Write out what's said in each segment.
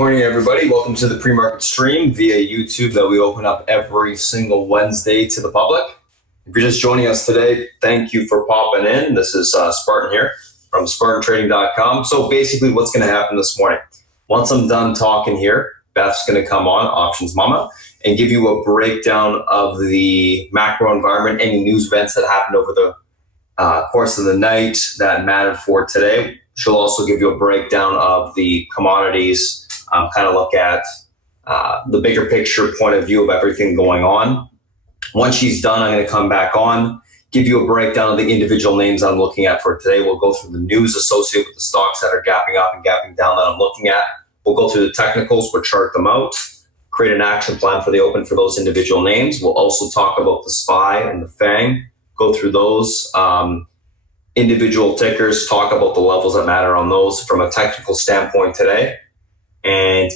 Morning, everybody. Welcome to the pre-market stream via YouTube that we open up every single Wednesday to the public. If you're just joining us today, thank you for popping in. This is Spartan here from SpartanTrading.com. So basically what's going to happen this morning, once I'm done talking here, Beth's going to come on, Options Mama, and give you a breakdown of the macro environment, any news events that happened over the course of the night that mattered for today. She'll also give you a breakdown of the commodities, kind of look at the bigger picture point of view of everything going on. Once she's done, I'm going to come back on, give you a breakdown of the individual names I'm looking at for today. We'll go through the news associated with the stocks that are gapping up and gapping down that I'm looking at. We'll go through the technicals, we'll chart them out, create an action plan for the open for those individual names. We'll also talk about the SPY and the FANG, go through those individual tickers, talk about the levels that matter on those from a technical standpoint today, and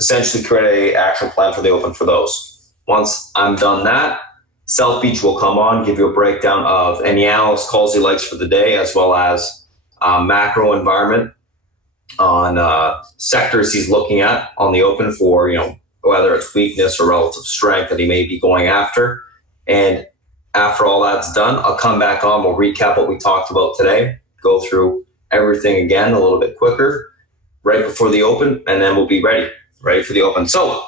essentially create an action plan for the open for those. Once I'm done that, South Beach will come on, give you a breakdown of any analyst calls he likes for the day, as well as macro environment on sectors he's looking at on the open for, whether it's weakness or relative strength that he may be going after. And after all that's done, I'll come back on, we'll recap what we talked about today, go through everything again a little bit quicker right before the open, and then we'll be ready for the open. So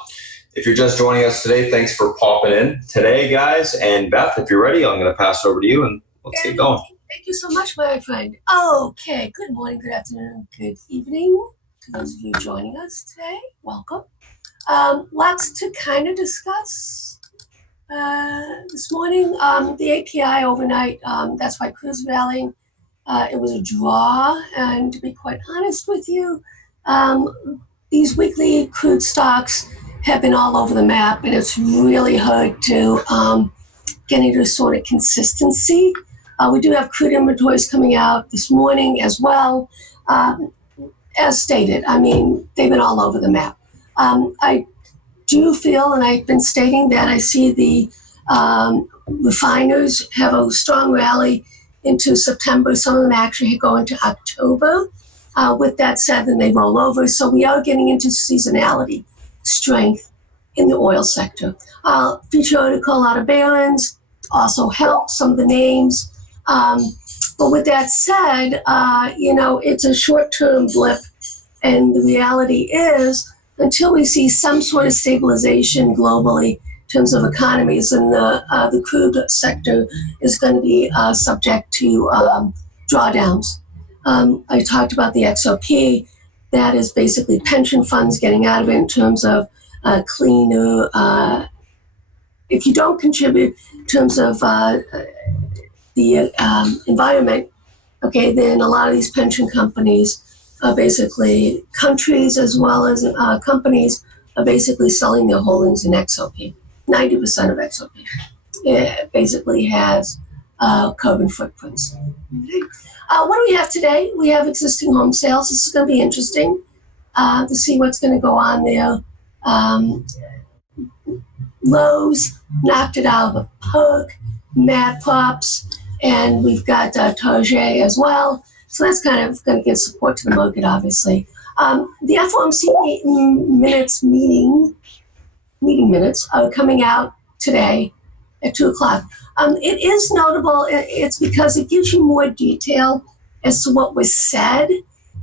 if you're just joining us today, thanks for popping in today, guys. And Beth, if you're ready, I'm going to pass it over to you and let's get going. Thank you so much, my friend. Okay, good morning, good afternoon, good evening to those of you joining us today. Welcome. Lots to kind of discuss this morning. The API overnight, that's why crude's rallying. It was a draw, and to be quite honest with you, these weekly crude stocks have been all over the map, and it's really hard to get into sort of consistency. We do have crude inventories coming out this morning as well. As stated, they've been all over the map. I do feel, and I've been stating that I see the refiners have a strong rally into September. Some of them actually go into October. With that said, then they roll over. So we are getting into seasonality strength in the oil sector. Feature article out of Barron's also helps some of the names. But with that said, it's a short-term blip. And the reality is, until we see some sort of stabilization globally in terms of economies, and the crude sector is going to be subject to drawdowns. I talked about the XOP. That is basically pension funds getting out of it in terms of cleaner. If you don't contribute in terms of the environment, okay, then a lot of these pension companies are basically countries as well as companies are basically selling their holdings in XOP. 90% of XOP basically has carbon footprints. Okay. What do we have today? We have existing home sales. This is going to be interesting to see what's going to go on there. Lowe's knocked it out of the park, Mad Props, and we've got Target as well. So that's kind of going to give support to the market, obviously. The FOMC meeting minutes are coming out today at 2 o'clock. It is notable, it's because it gives you more detail as to what was said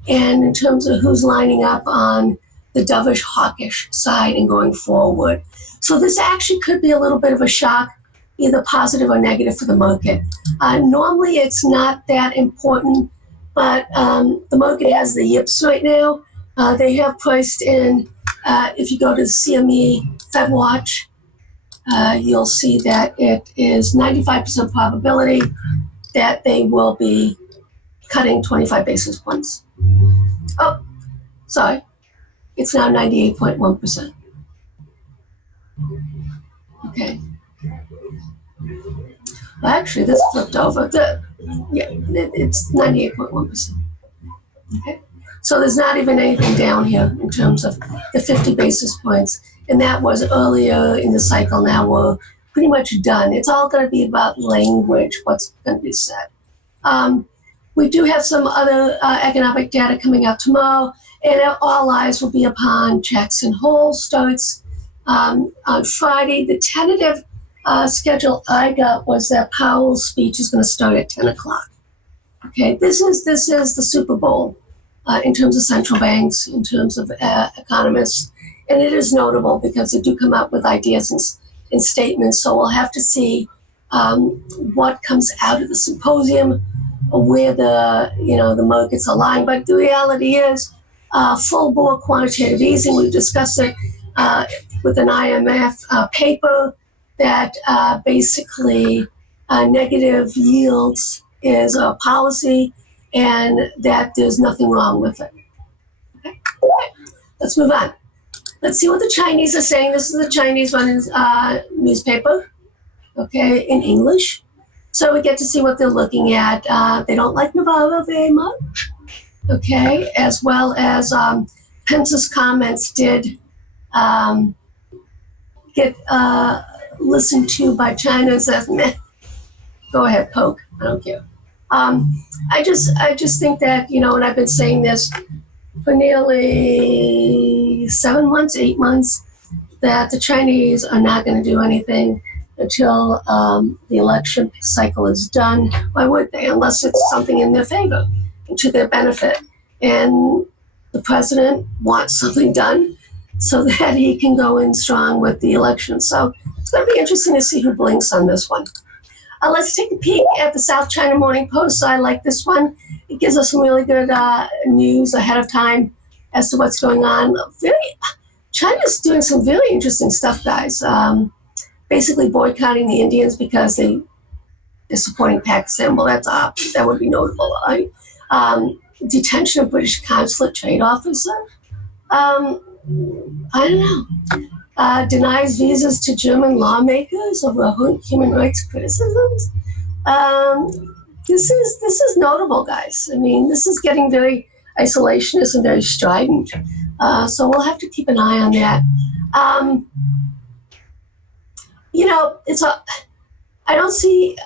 and in terms of who's lining up on the dovish, hawkish side and going forward. So this actually could be a little bit of a shock, either positive or negative for the market. Normally it's not that important, but the market has the yips right now. They have priced in, if you go to CME FedWatch, you'll see that it is 95% probability that they will be cutting 25 basis points. Oh, sorry. It's now 98.1%. Okay. Well, actually, this flipped over. It's 98.1%. Okay. So there's not even anything down here in terms of the 50 basis points. And that was earlier in the cycle. Now we're pretty much done. It's all going to be about language, what's going to be said. We do have some other economic data coming out tomorrow, and all eyes will be upon Jackson Hole. Starts on Friday. The tentative schedule I got was that Powell's speech is going to start at 10 o'clock. Okay, this is the Super Bowl in terms of central banks, in terms of economists, and it is notable because they do come up with ideas and statements. So we'll have to see what comes out of the symposium, where the markets align. But the reality is, full bore quantitative easing. We've discussed it with an IMF paper that basically negative yields is a policy, and that there's nothing wrong with it. Okay, all right. Let's move on. Let's see what the Chinese are saying. This is the Chinese running newspaper, okay, in English. So we get to see what they're looking at. They don't like Navarro very much, okay, as well as Pence's comments did get listened to by China and says, meh, go ahead, poke, I don't care. I just think that, and I've been saying this for nearly 7 months, 8 months, that the Chinese are not going to do anything until the election cycle is done. Why would they? Unless it's something in their favor and to their benefit. And the president wants something done so that he can go in strong with the election. So it's going to be interesting to see who blinks on this one. Let's take a peek at the South China Morning Post. I like this one. It gives us some really good news ahead of time as to what's going on. China's doing some very interesting stuff, guys. Basically boycotting the Indians because they're supporting Pakistan. Well, that would be notable, right? Detention of British consulate trade officer. I don't know. Denies visas to German lawmakers over human rights criticisms. This is notable, guys. I mean, this is getting very isolationist and very strident. So we'll have to keep an eye on that.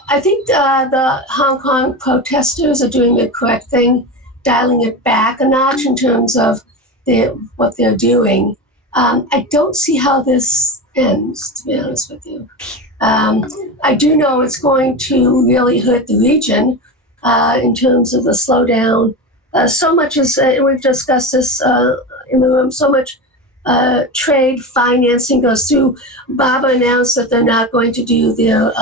I think the Hong Kong protesters are doing the correct thing, dialing it back a notch in terms of what they're doing. I don't see how this ends, to be honest with you. I do know it's going to really hurt the region in terms of the slowdown. So much is, we've discussed this in the room, so much trade financing goes through. BABA announced that they're not going to do their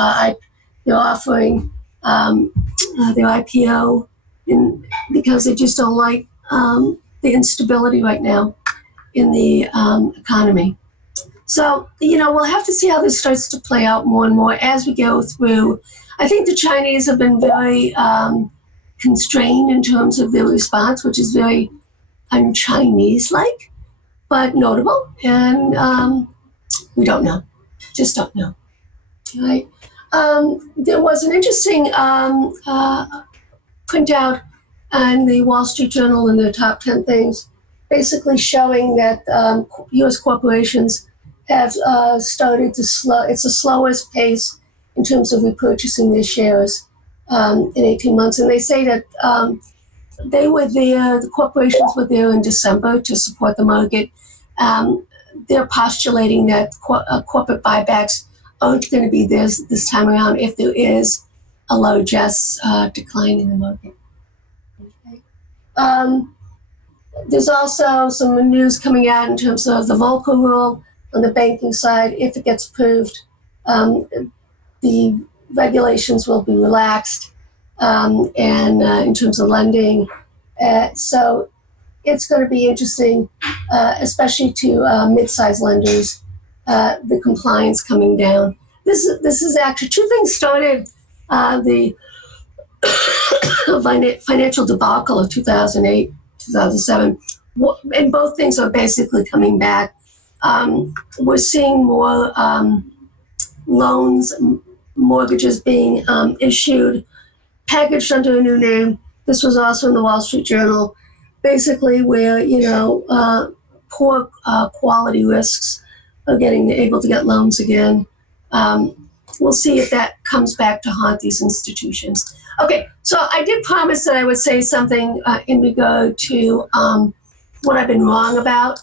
offering, their IPO, because they just don't like the instability right now in the economy. So, we'll have to see how this starts to play out more and more as we go through. I think the Chinese have been very constrained in terms of their response, which is very un-Chinese-like, but notable. And we don't know. Just don't know. Right? There was an interesting printout in the Wall Street Journal in their top 10 things, basically showing that U.S. corporations have started to it's the slowest pace in terms of repurchasing their shares in 18 months. And they say that they were there, the corporations were there in December to support the market. They're postulating that corporate buybacks aren't going to be this time around if there is a largest decline in the market. Okay. There's also some news coming out in terms of the Volcker rule on the banking side. If it gets approved, the regulations will be relaxed, and in terms of lending. So it's going to be interesting, especially to mid-sized lenders, the compliance coming down. This is actually, two things started the financial debacle of 2008, 2007, and both things are basically coming back. We're seeing more loans, mortgages being issued, packaged under a new name. This was also in the Wall Street Journal, basically where, poor quality risks are able to get loans again. we'll see if that comes back to haunt these institutions. Okay, so I did promise that I would say something in regard to what I've been wrong about.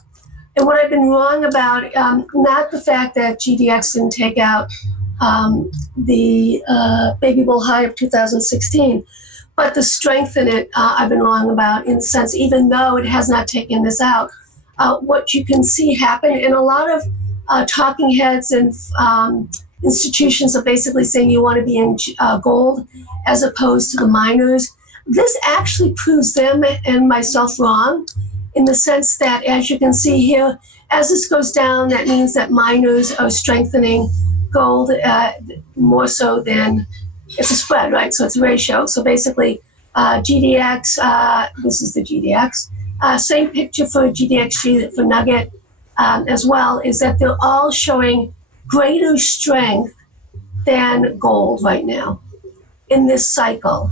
And what I've been wrong about, not the fact that GDX didn't take out the baby bull high of 2016, but the strength in it I've been wrong about, in the sense, even though it has not taken this out, what you can see happen, and a lot of talking heads and institutions are basically saying you want to be in gold as opposed to the miners. This actually proves them and myself wrong, in the sense that, as you can see here, as this goes down, that means that miners are strengthening gold more so than, it's a spread, right? So it's a ratio. So basically, GDX, this is the GDX. Same picture for GDXG, for Nugget as well, is that they're all showing greater strength than gold right now in this cycle.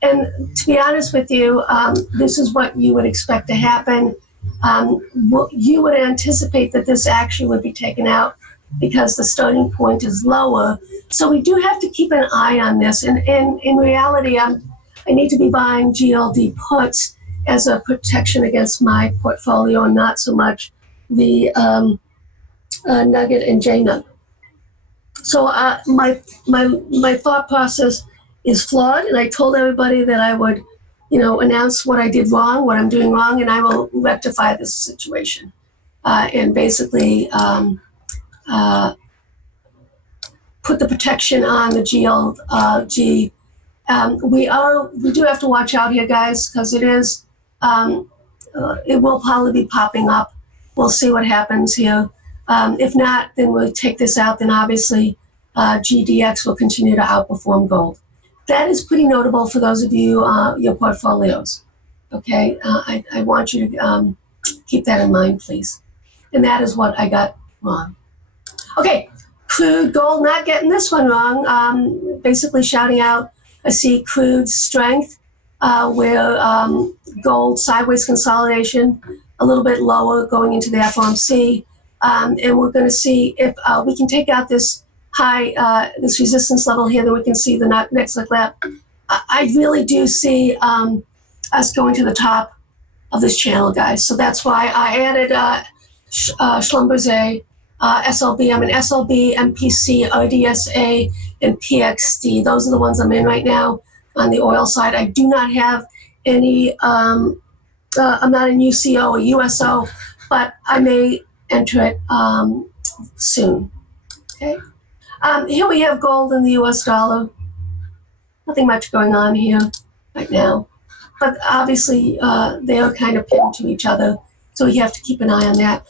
And to be honest with you, this is what you would expect to happen. You would anticipate that this actually would be taken out because the starting point is lower. So we do have to keep an eye on this. And in reality, I need to be buying GLD puts as a protection against my portfolio, and not so much the Nugget and JNUG. So my thought process is flawed, and I told everybody that I would, announce what I did wrong, what I'm doing wrong, and I will rectify this situation, and basically put the protection on the GLG. We do have to watch out here, guys, because it is, it will probably be popping up. We'll see what happens here. If not, then we'll take this out. Then obviously GDX will continue to outperform gold. That is pretty notable for those of you, your portfolios. Okay, I want you to keep that in mind, please. And that is what I got wrong. Okay, crude, gold, not getting this one wrong. Basically shouting out, I see crude strength, where gold sideways consolidation, a little bit lower going into the FOMC. And we're going to see if we can take out this high, this resistance level here, then we can see the next level. I really do see us going to the top of this channel, guys. So that's why I added Schlumberger, SLB. I'm in SLB, MPC, RDSA, and PXD. Those are the ones I'm in right now on the oil side. I do not have any, I'm not in UCO or USO, but I may enter it soon. Okay. Here we have gold and the US dollar. Nothing much going on here right now. But obviously, they are kind of pinned to each other, so you have to keep an eye on that.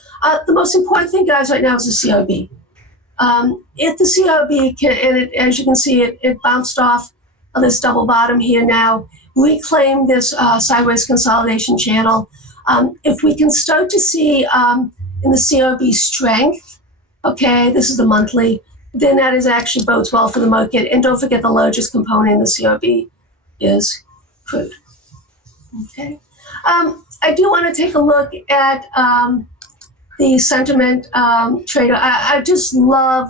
The most important thing, guys, right now is the CRB. If the CRB can, and as you can see, it bounced off of this double bottom here now, reclaim this sideways consolidation channel. If we can start to see in the CRB strength, okay, this is the monthly, then that is actually bodes well for the market. And don't forget, the largest component in the CRB is crude. Okay. I do want to take a look at the sentiment trader. I just love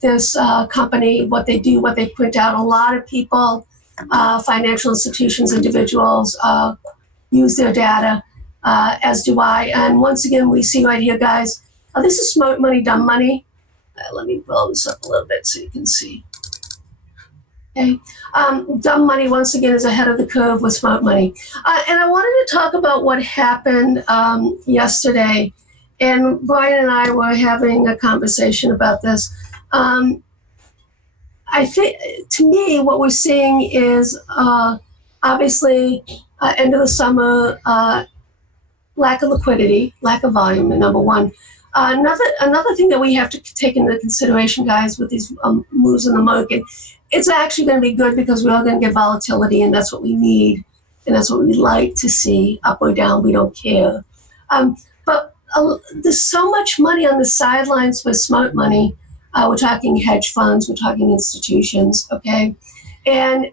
this company, what they do, what they print out. A lot of people, financial institutions, individuals use their data, as do I. And once again, we see right here, guys, this is smart money, dumb money. Let me blow this up a little bit so you can see. Okay. Dumb money, once again, is ahead of the curve with smart money. And I wanted to talk about what happened yesterday. And Brian and I were having a conversation about this. I think, to me, what we're seeing is obviously end of the summer, lack of liquidity, lack of volume, number one. Another thing that we have to take into consideration, guys, with these moves in the market, it's actually going to be good because we are going to get volatility, and that's what we need, and that's what we like to see, up or down. We don't care. But there's so much money on the sidelines with smart money. We're talking hedge funds, we're talking institutions, okay? And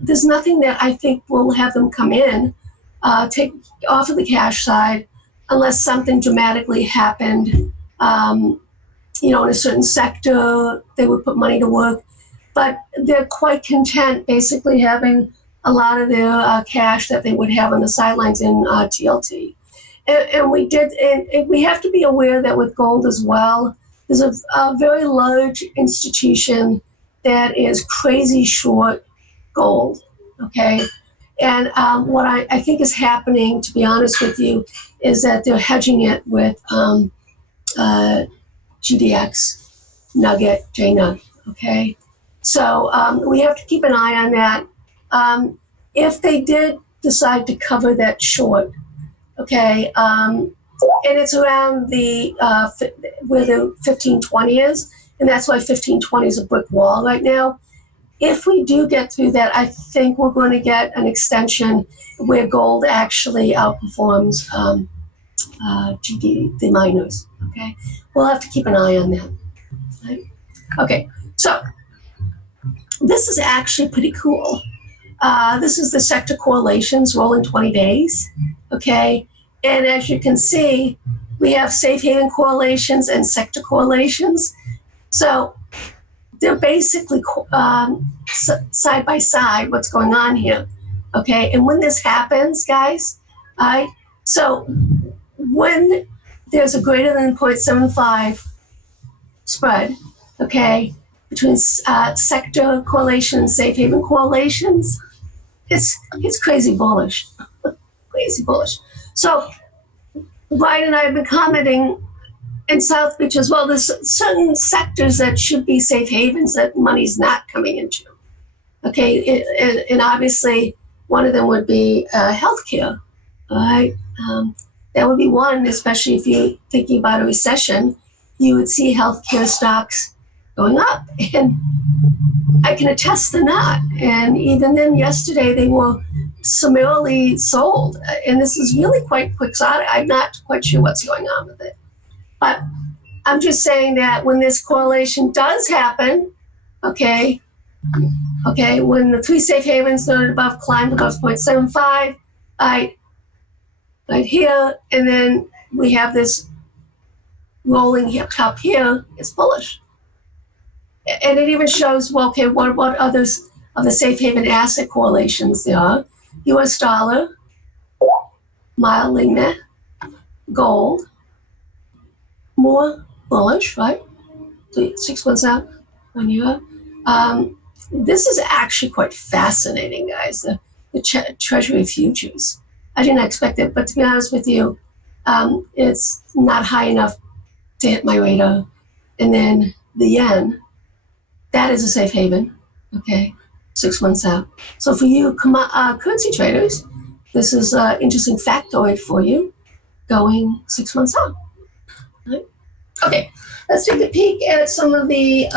there's nothing that I think will have them come in, take off of the cash side, unless something dramatically happened in a certain sector, they would put money to work. But they're quite content basically having a lot of their cash that they would have on the sidelines in TLT. And we have to be aware that with gold as well, there's a very large institution that is crazy short gold, okay? And what I think is happening, to be honest with you, is that they're hedging it with GDX, Nugget, JNUG, okay? So we have to keep an eye on that. If they did decide to cover that short, okay, and it's around where the 1520 is, and that's why 1520 is a brick wall right now. If we do get through that, I think we're going to get an extension where gold actually outperforms the miners, okay? We'll have to keep an eye on that, right? Okay, so this is actually pretty cool. This is the sector correlations rolling 20 days, okay? And as you can see, we have safe haven correlations and sector correlations. So they're basically side by side what's going on here, okay? And when this happens, guys, so when there's a greater than 0.75 spread, okay, between sector correlation and safe haven correlations, it's crazy bullish, crazy bullish. So Brian and I have been commenting in South Beach as well. There's certain sectors that should be safe havens that money's not coming into. Okay, and obviously one of them would be healthcare. All right, that would be one, especially if you're thinking about a recession. You would see healthcare stocks going up, and I can attest to that. And even then, yesterday they were summarily sold, and this is really quite quixotic. I'm not quite sure what's going on with it, but I'm just saying that when this correlation does happen, okay, when the three safe havens that are above climbed above 0.75, right here, and then we have this rolling up here, it's bullish. And it even shows, well, okay, what others of the safe haven asset correlations there are. US dollar, mildly meh, gold, more bullish, right? 6 months out, 1 year. This is actually quite fascinating, guys, the Treasury futures. I didn't expect it, but to be honest with you, it's not high enough to hit my radar. And then the yen, that is a safe haven, okay, 6 months out. So for you currency traders, this is an interesting factoid for you going 6 months out. Right? Okay, let's take a peek at some of the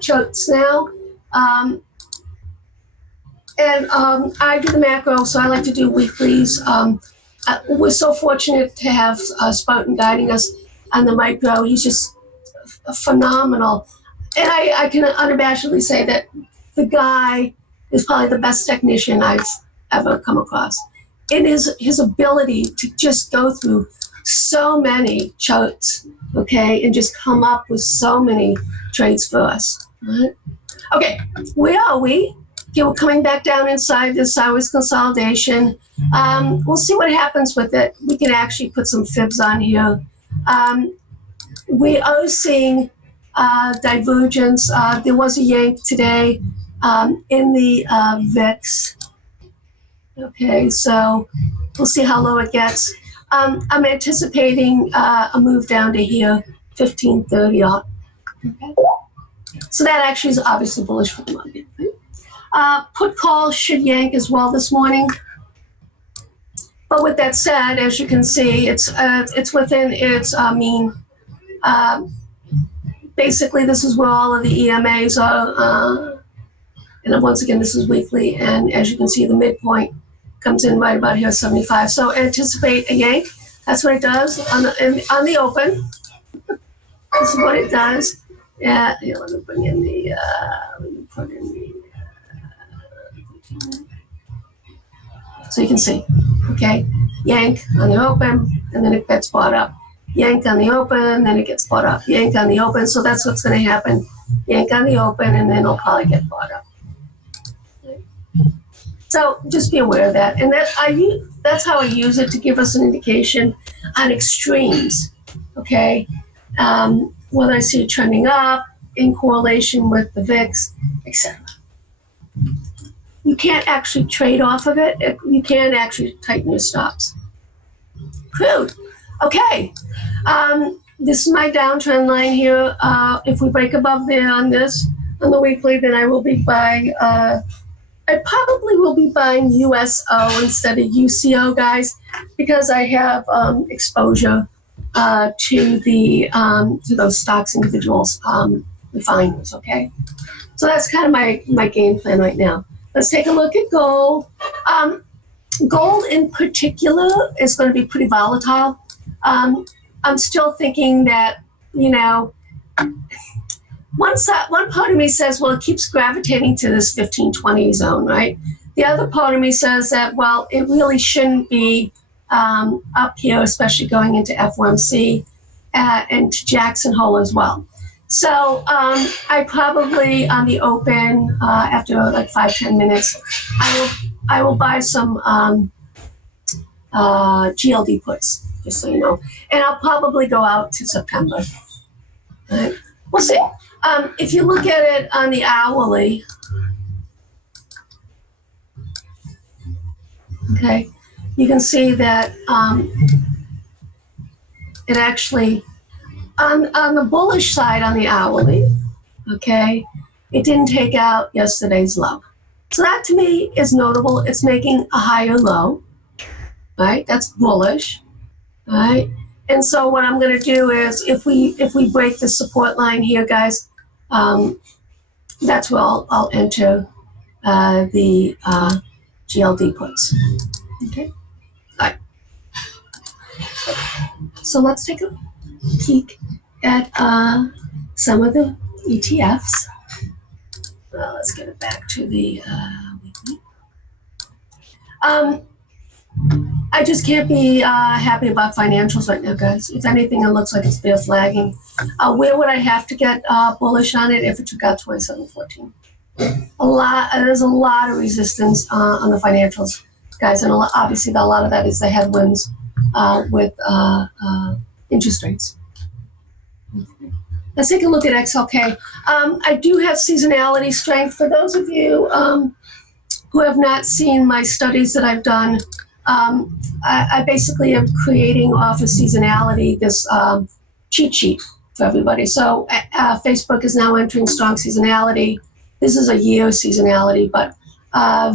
charts now. I do the macro, so I like to do weeklies. We're so fortunate to have Spartan guiding us on the micro. He's just phenomenal. And I can unabashedly say that the guy is probably the best technician I've ever come across. It is his ability to just go through so many charts, okay, and just come up with so many trades for us. Right? Okay, where are we? Okay, we're coming back down inside this sideways consolidation. We'll see what happens with it. We can actually put some fibs on here. We are seeing divergence. There was a yank today in the VIX. Okay, so we'll see how low it gets. I'm anticipating a move down to here, 1530 off. Okay. So that actually is obviously bullish for the market. Put call should yank as well this morning. But with that said, as you can see, it's within its mean. Basically, this is where all of the EMAs are. And once again, this is weekly. And as you can see, the midpoint comes in right about here, 75. So anticipate a yank. That's what it does on the open. This is what it does. Yeah, here, let me bring in the, so you can see, okay, yank on the open, and then it gets bought up. yank on the open, then it gets bought up. Yank on the open, so that's what's going to happen. Yank on the open, and then it'll probably get bought up. So just be aware of that. And that's how I use it, to give us an indication on extremes, okay? Whether I see it trending up, in correlation with the VIX, etc. You can't actually trade off of it. You can actually tighten your stops. Crude. Okay. This is my downtrend line here. If we break above there on this, on the weekly, then I will be buying, I probably will be buying USO instead of UCO, guys, because I have exposure to those stocks, individuals, refiners, okay? So that's kind of my game plan right now. Let's take a look at gold. Gold in particular is going to be pretty volatile. I'm still thinking that, one part of me says, well, it keeps gravitating to this 1520 zone, right? The other part of me says that, well, it really shouldn't be up here, especially going into FOMC and to Jackson Hole as well. So I probably, on the open, after like 5-10 minutes, I will buy some GLD puts, just so you know. And I'll probably go out to September. All right? We'll see. If you look at it on the hourly, okay, you can see that it actually, on the bullish side on the hourly, okay, it didn't take out yesterday's low. So that to me is notable. It's making a higher low, right? That's bullish, right? And so what I'm going to do is, if we break the support line here, guys, that's where I'll enter the GLD puts. Okay. All right. So let's take a peek at some of the ETFs. Let's get it back to the weekly. I just can't be happy about financials right now, guys. If anything, it looks like it's bear flagging. Where would I have to get bullish on it if it took out 2714? There's a lot of resistance on the financials, guys, and obviously a lot of that is the headwinds with interest rates. Okay. Let's take a look at XLK. I do have seasonality strength. For those of you who have not seen my studies that I've done, I basically am creating off of seasonality this cheat sheet for everybody. So Facebook is now entering strong seasonality. This is a year seasonality, but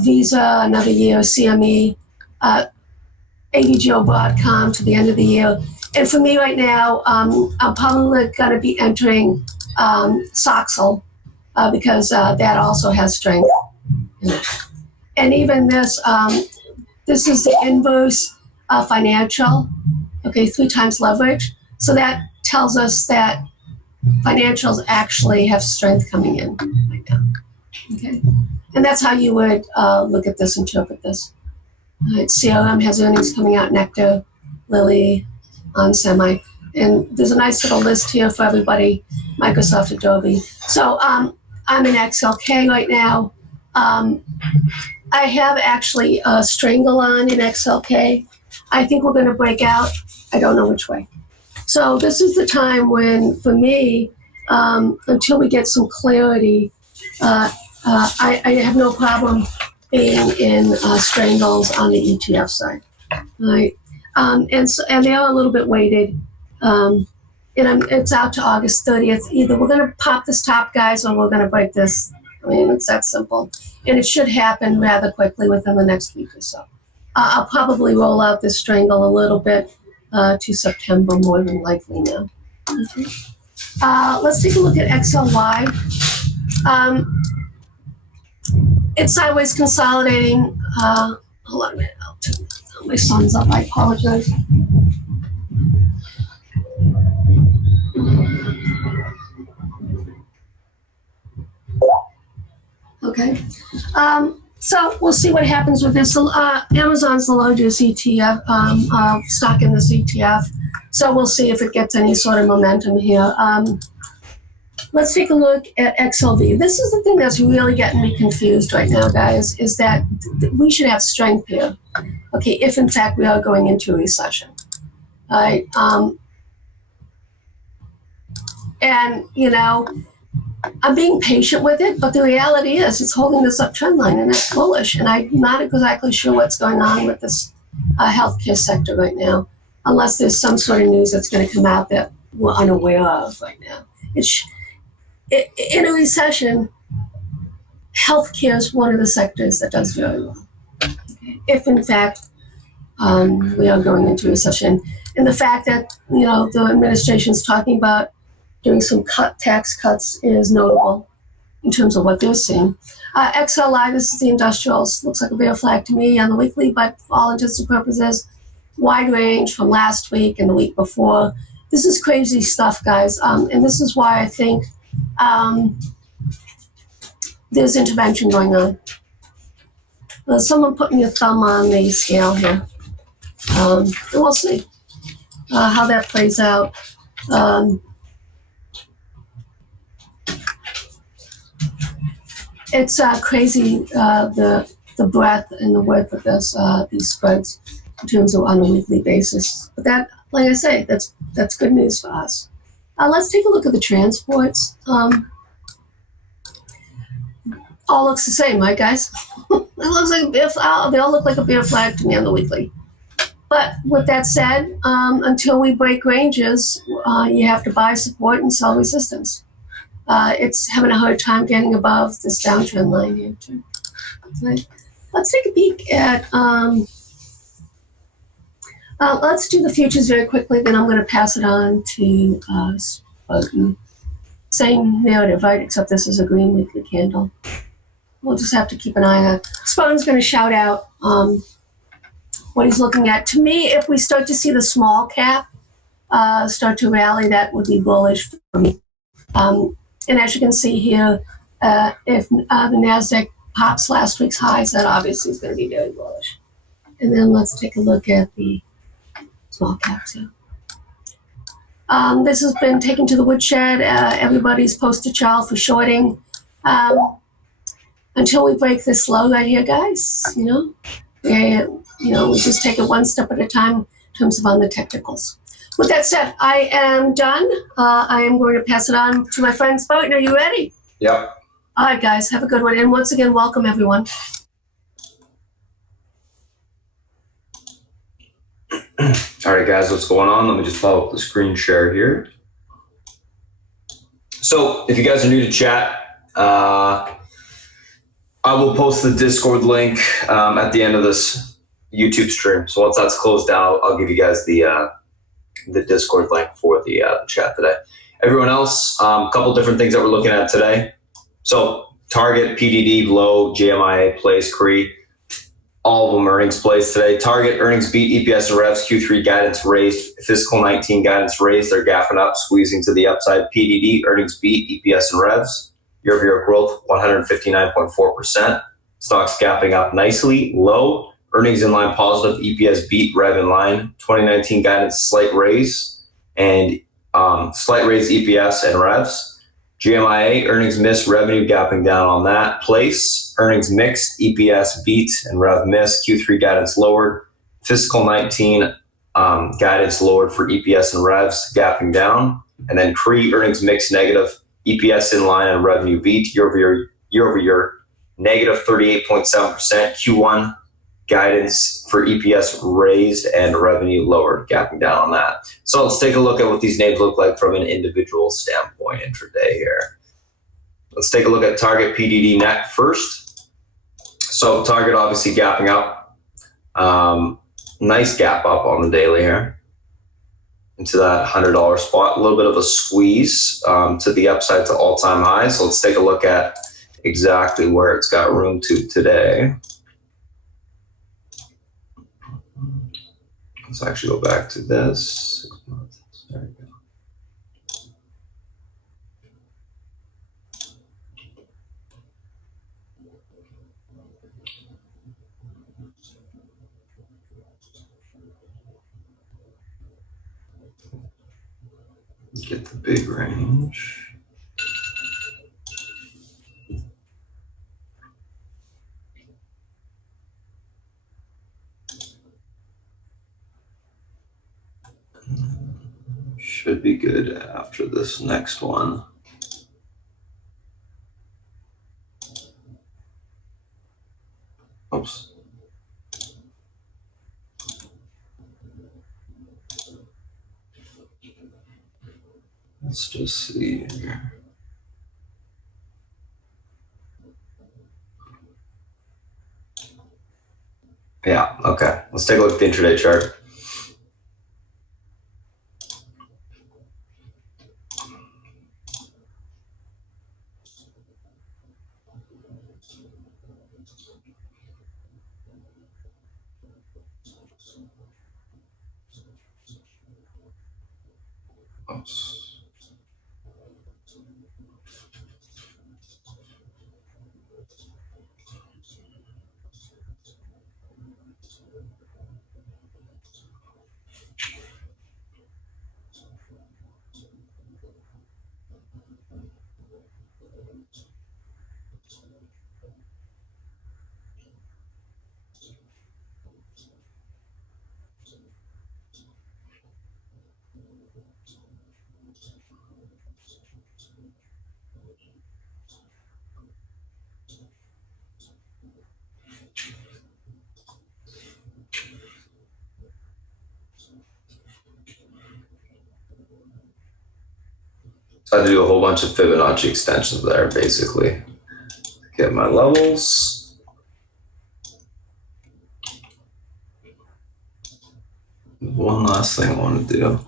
Visa, another year, CME, AVGO Broadcom to the end of the year. And for me right now, I'm probably going to be entering Soxel because that also has strength. And even this, this is the inverse financial, okay, 3 times leverage. So that tells us that financials actually have strength coming in right now, okay? And that's how you would look at this, interpret this. All right, CRM has earnings coming out, Nectar, Lilly, on Semi. And there's a nice little list here for everybody, Microsoft, Adobe. So I'm in XLK right now. I have actually a strangle on in XLK. I think we're going to break out. I don't know which way. So this is the time when, for me, until we get some clarity, I have no problem being in strangles on the ETF side. Right? And they are a little bit weighted. And it's out to August 30th. Either we're going to pop this top, guys, or we're going to break this. I mean, it's that simple. And it should happen rather quickly within the next week or so. I'll probably roll out this strangle a little bit to September, more than likely now. Okay. Let's take a look at XLY. It's sideways consolidating. Hold on a minute. I'll turn my sun's up. I apologize. Okay. So we'll see what happens with this. Amazon's the largest ETF stock in this ETF. So we'll see if it gets any sort of momentum here. Let's take a look at XLV. This is the thing that's really getting me confused right now, guys, is that we should have strength here. Okay, if in fact we are going into a recession. All right. And, you know, I'm being patient with it, but the reality is it's holding this uptrend line and it's bullish. And I'm not exactly sure what's going on with this healthcare sector right now, unless there's some sort of news that's going to come out that we're unaware of right now. In a recession, healthcare is one of the sectors that does very well. If in fact we are going into a recession, and the fact that the administration is talking about doing some tax cuts is notable in terms of what they're seeing. XLI, this is the industrials. Looks like a bear flag to me on the weekly, but for all intents and purposes, wide range from last week and the week before. This is crazy stuff, guys, and this is why I think there's intervention going on. Someone put me a thumb on the scale here. And we'll see how that plays out. It's crazy the breadth and the width of these spreads in terms of on a weekly basis. But that, like I say, that's good news for us. Let's take a look at the transports. All looks the same, right, guys? It looks like a bear flag. They all look like a bear flag to me on the weekly. But with that said, until we break ranges, you have to buy support and sell resistance. It's having a hard time getting above this downtrend line here, too. Okay. Let's take a peek at, let's do the futures very quickly, then I'm going to pass it on to Spartan. Same narrative, right, except this is a green weekly candle. We'll just have to keep an eye on it. Spartan's going to shout out what he's looking at. To me, if we start to see the small cap start to rally, that would be bullish for me. And as you can see here, if the NASDAQ pops last week's highs, that obviously is going to be very bullish. And then let's take a look at the small caps here. This has been taken to the woodshed. Everybody's poster child for shorting. Until we break this low right here, guys, we just take it one step at a time in terms of on the technicals. With that said, I am done. I am going to pass it on to my friend Spartan. Are you ready? Yep. All right, guys, have a good one. And once again, welcome, everyone. All right, guys, what's going on? Let me just follow up the screen share here. So if you guys are new to chat, I will post the Discord link at the end of this YouTube stream. So once that's closed down, I'll give you guys the Discord link for the chat today. Everyone else, a couple different things that we're looking at today. So Target, PDD, low, JMIA plays, CRE, all of them earnings plays today. Target earnings beat, EPS and revs, Q3 guidance raised, fiscal 19 guidance raised. They're gapping up, squeezing to the upside. PDD earnings beat, EPS and revs. Year-over-year growth, 159.4%. Stocks gapping up nicely. Low, earnings in line positive, EPS beat, rev in line. 2019 guidance, slight raise, and slight raise EPS and revs. GMIA, earnings miss, revenue gapping down on that. Place, earnings mixed, EPS beat, and rev miss. Q3 guidance lowered. Fiscal 19 guidance lowered for EPS and revs, gapping down. And then CRE, earnings mixed, negative. EPS in line and revenue beat, year-over-year, negative 38.7%. Q1 guidance for EPS raised and revenue lowered, gapping down on that. So let's take a look at what these names look like from an individual standpoint intraday here. Let's take a look at Target PDD net first. So Target obviously gapping up. Nice gap up on the daily here into that $100 spot. A little bit of a squeeze to the upside to all-time highs. So let's take a look at exactly where it's got room to today. Let's actually go back to this. 6 months. There we go. get the big range. Should be good after this next one. Oops. Let's just see here. Yeah, okay. Let's take a look at the intraday chart. Oops. So I had to do a whole bunch of Fibonacci extensions there, basically. Get my levels. One last thing I want to do.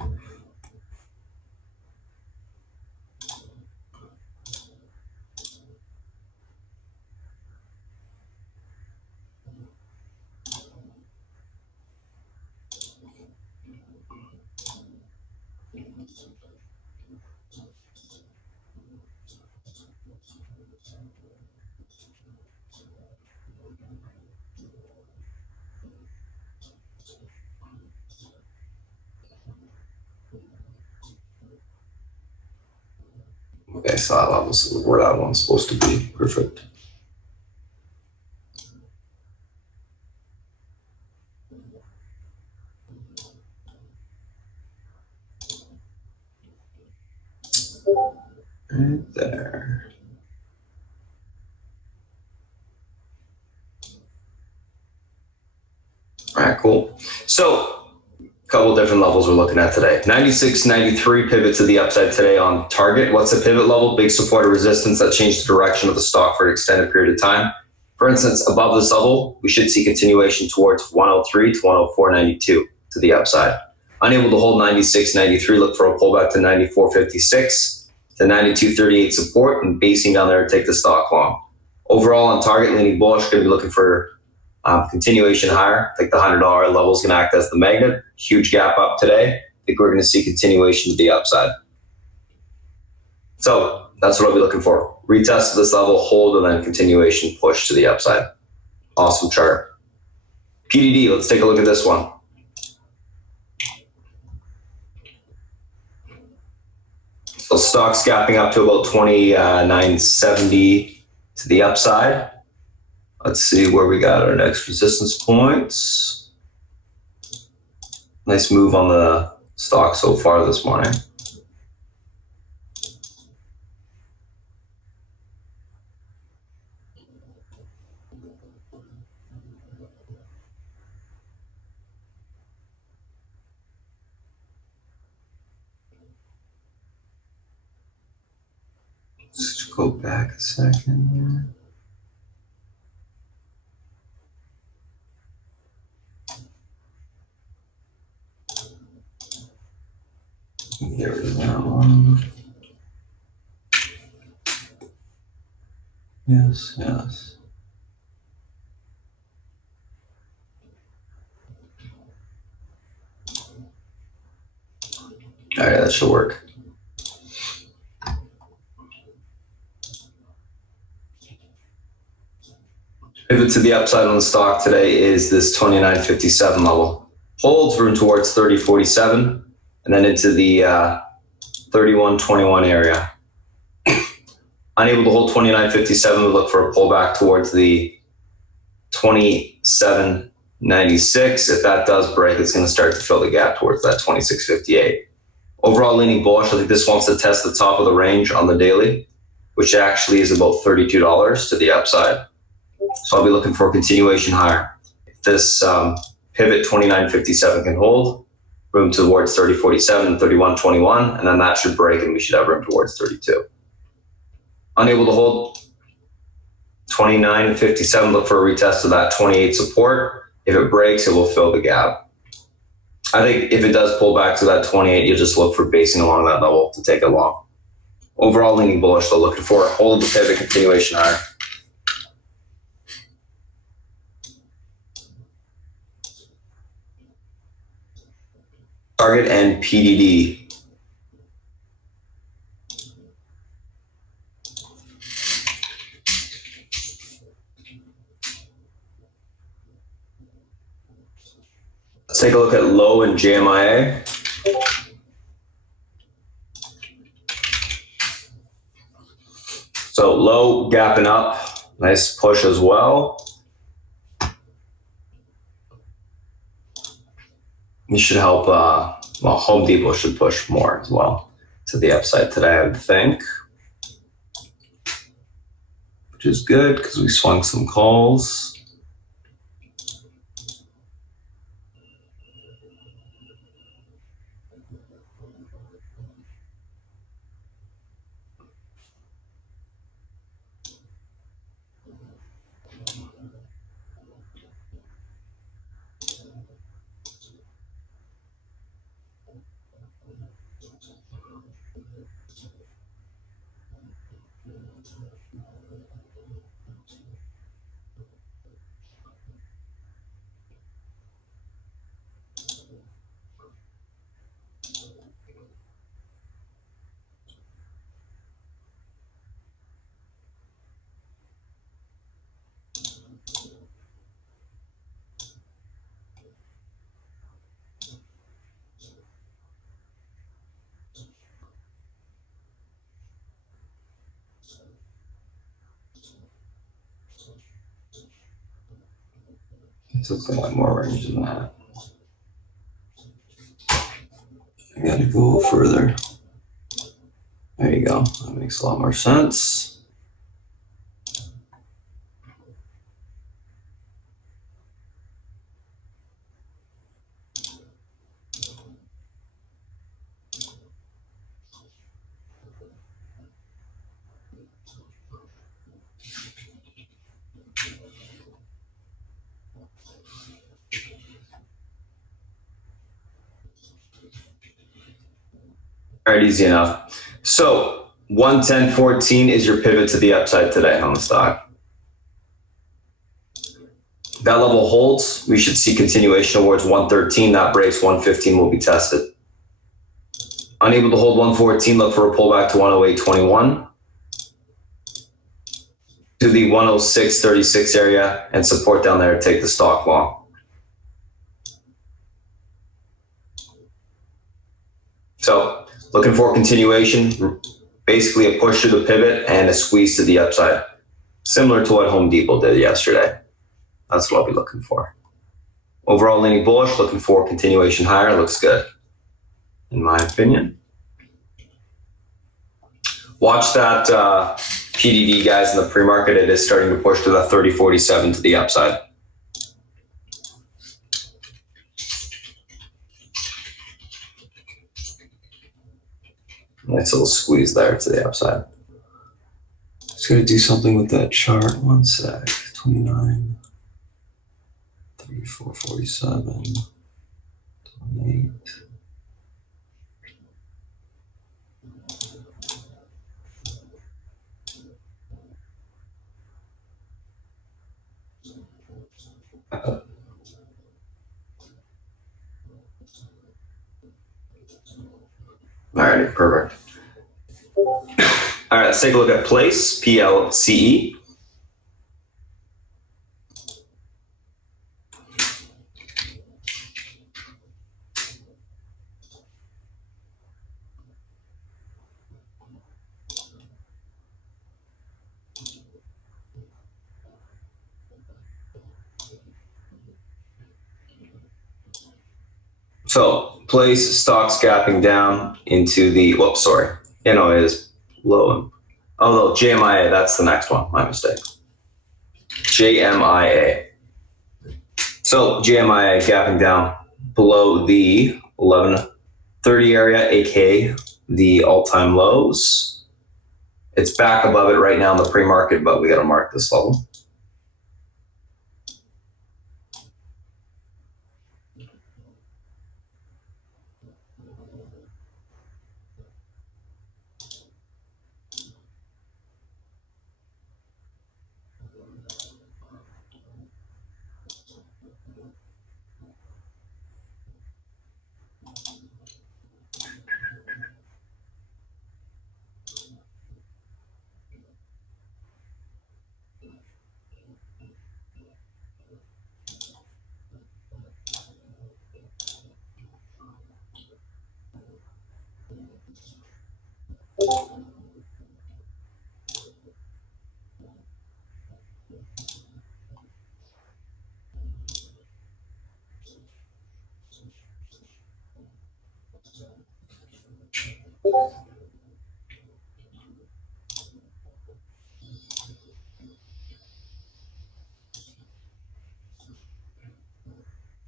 Okay, so that level's where that one's supposed to be. Perfect. Right there. All right, cool. So a couple different levels we're looking at today. 96, 93 pivot to the upside today on target. What's a pivot level? Big support or resistance that changed the direction of the stock for an extended period of time. For instance, above this level, we should see continuation towards 103 to 104.92 to the upside. Unable to hold 96, 93, look for a pullback to 94.56 to 92.38 support and basing down there to take the stock long. Overall on target, leaning bullish, going to be looking for continuation higher. I think the $100 level is going to act as the magnet. Huge gap up today. I think we're going to see continuation to the upside. So that's what I'll be looking for. Retest this level, hold, and then continuation push to the upside. Awesome chart. PDD, let's take a look at this one. So stock's gapping up to about 29.70 to the upside. Let's see where we got our next resistance points. Nice move on the stock so far this morning. Let's go back a second. Get rid of that one. Yes, yes. All right, that should work. Pivot to the upside on the stock today is this 29.57 level. Holds room towards 30.47 and then into the 31.21 area. Unable to hold 29.57, we look for a pullback towards the 27.96. If that does break, it's going to start to fill the gap towards that 26.58. Overall leaning bullish. I think this wants to test the top of the range on the daily, which actually is about $32 to the upside. So I'll be looking for a continuation higher. If this pivot 29.57 can hold, room towards 30.47 and 31.21, and then that should break and we should have room towards 32. Unable to hold 29.57, look for a retest of that 28 support. If it breaks, it will fill the gap. I think if it does pull back to that 28, you'll just look for basing along that level to take it long. Overall leaning bullish, though, looking for a hold the pivot continuation higher. Target and PDD. Let's take a look at low and JMIA. So low gapping up, nice push as well. You should help, Home Depot should push more as well to the upside today, I would think. Which is good because we swung some calls. It looks like a lot more range than that. I gotta go further. There you go. That makes a lot more sense. All right, easy enough. So 110.14 is your pivot to the upside today on the stock. That level holds. We should see continuation towards 113. That breaks, 115 will be tested. Unable to hold 114, look for a pullback to 108.21. To the 106.36 area and support down there, take the stock long. So looking for continuation, basically a push to the pivot and a squeeze to the upside. Similar to what Home Depot did yesterday. That's what I'll be looking for. Overall leaning bullish, looking for continuation higher, looks good, in my opinion. Watch that PDD, guys, in the pre-market. It is starting to push to that 30.47 to the upside. Nice little squeeze there to the upside. Just got to do something with that chart. One sec. 29, 34.47, 28. All right, perfect. All right, let's take a look at Place, PLCE. So place stocks gapping down into the, whoops, sorry. NOA is low. Oh, no, JMIA, that's the next one. My mistake. JMIA. So JMIA gapping down below the 1130 area, aka the all-time lows. It's back above it right now in the pre-market, but we got to mark this level.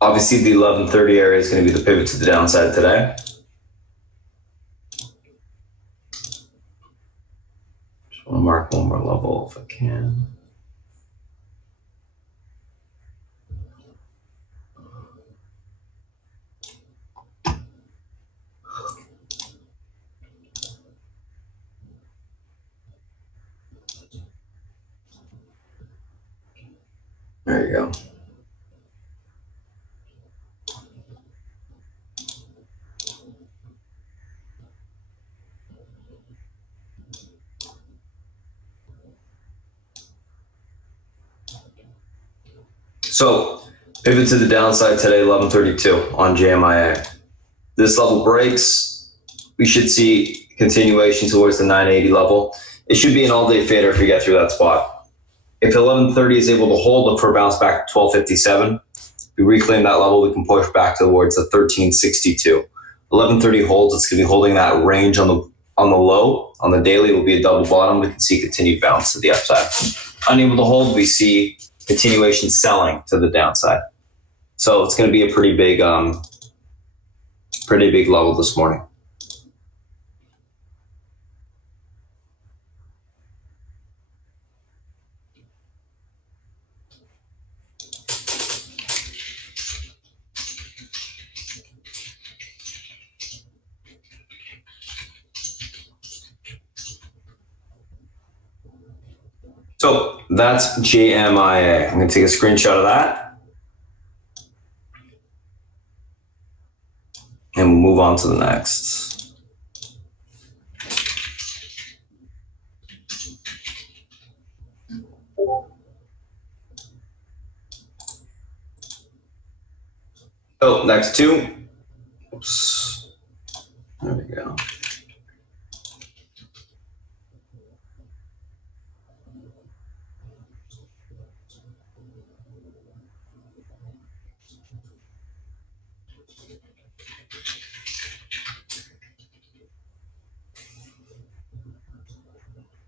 Obviously, the 1130 area is going to be the pivot to the downside today. Just want to mark one more level if I can. There you go. So pivot to the downside today, 1132 on JMIA. This level breaks, we should see continuation towards the 980 level. It should be an all-day fader if you get through that spot. If 1130 is able to hold, look for a bounce back to 1257. If we reclaim that level, we can push back towards the 1362. 1130 holds, it's going to be holding that range on the low. On the daily, it will be a double bottom. We can see continued bounce to the upside. Unable to hold, we see continuation selling to the downside. So it's going to be a pretty big level this morning. So that's JMIA. I'm going to take a screenshot of that. And we'll move on to the next. So next two. Oops. There we go.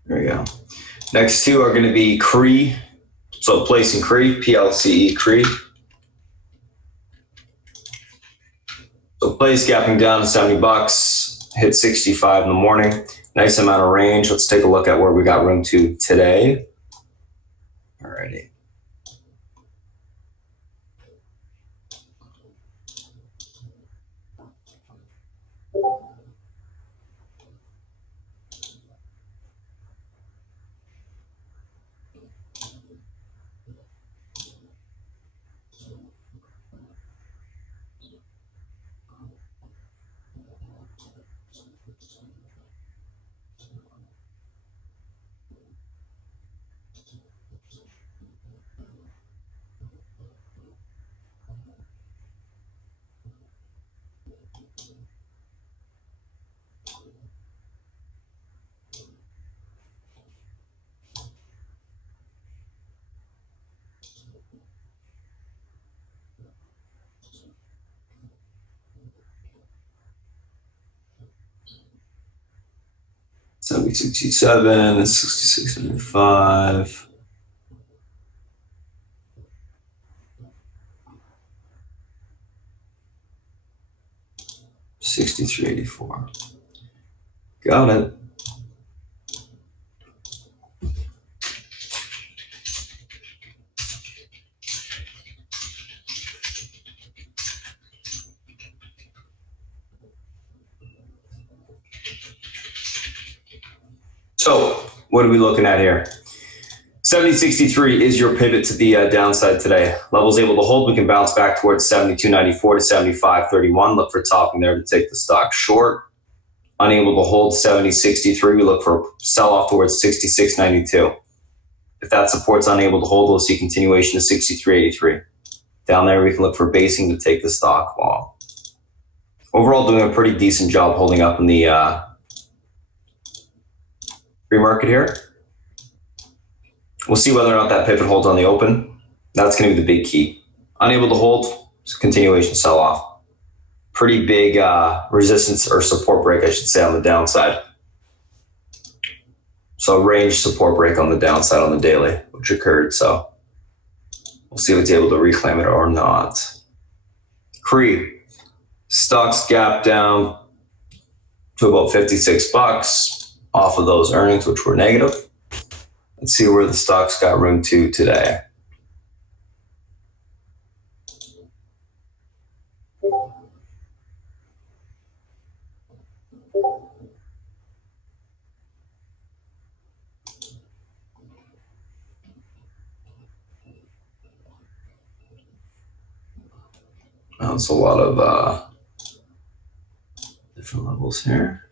There we go. Next two are going to be CRE. So placing CRE, PLCE CRE. So place gapping down to 70 bucks, hit 65 in the morning. Nice amount of range. Let's take a look at where we got room to today. Alrighty. 72.7 and 66.95. $63.84. Got it. So what are we looking at here? 70.63 is your pivot to the downside today. Levels able to hold. We can bounce back towards 72.94 to 75.31. Look for topping there to take the stock short. Unable to hold 70.63. We look for a sell-off towards 66.92. If that support's unable to hold, we'll see continuation to 63.83. Down there, we can look for basing to take the stock long. Overall, doing a pretty decent job holding up in the pre-market here. We'll see whether or not that pivot holds on the open. That's going to be the big key. Unable to hold, it's a continuation sell-off. Pretty big resistance or support break, I should say, on the downside. So range support break on the downside on the daily, which occurred. So we'll see if it's able to reclaim it or not. CRE, stocks gap down to about $56 off of those earnings, which were negative. Let's see where the stocks got room to today. That's a lot of different levels here.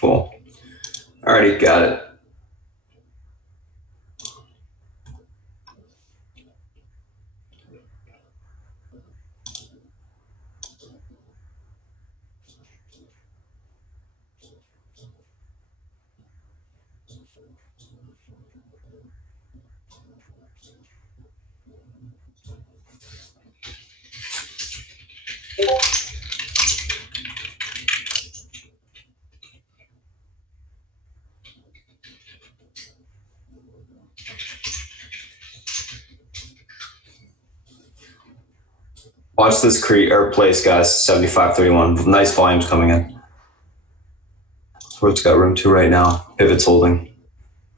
Cool. Alrighty, got it. Watch this create or place, guys. 75.31. Nice volumes coming in. That's where it's got room to right now. Pivot's holding.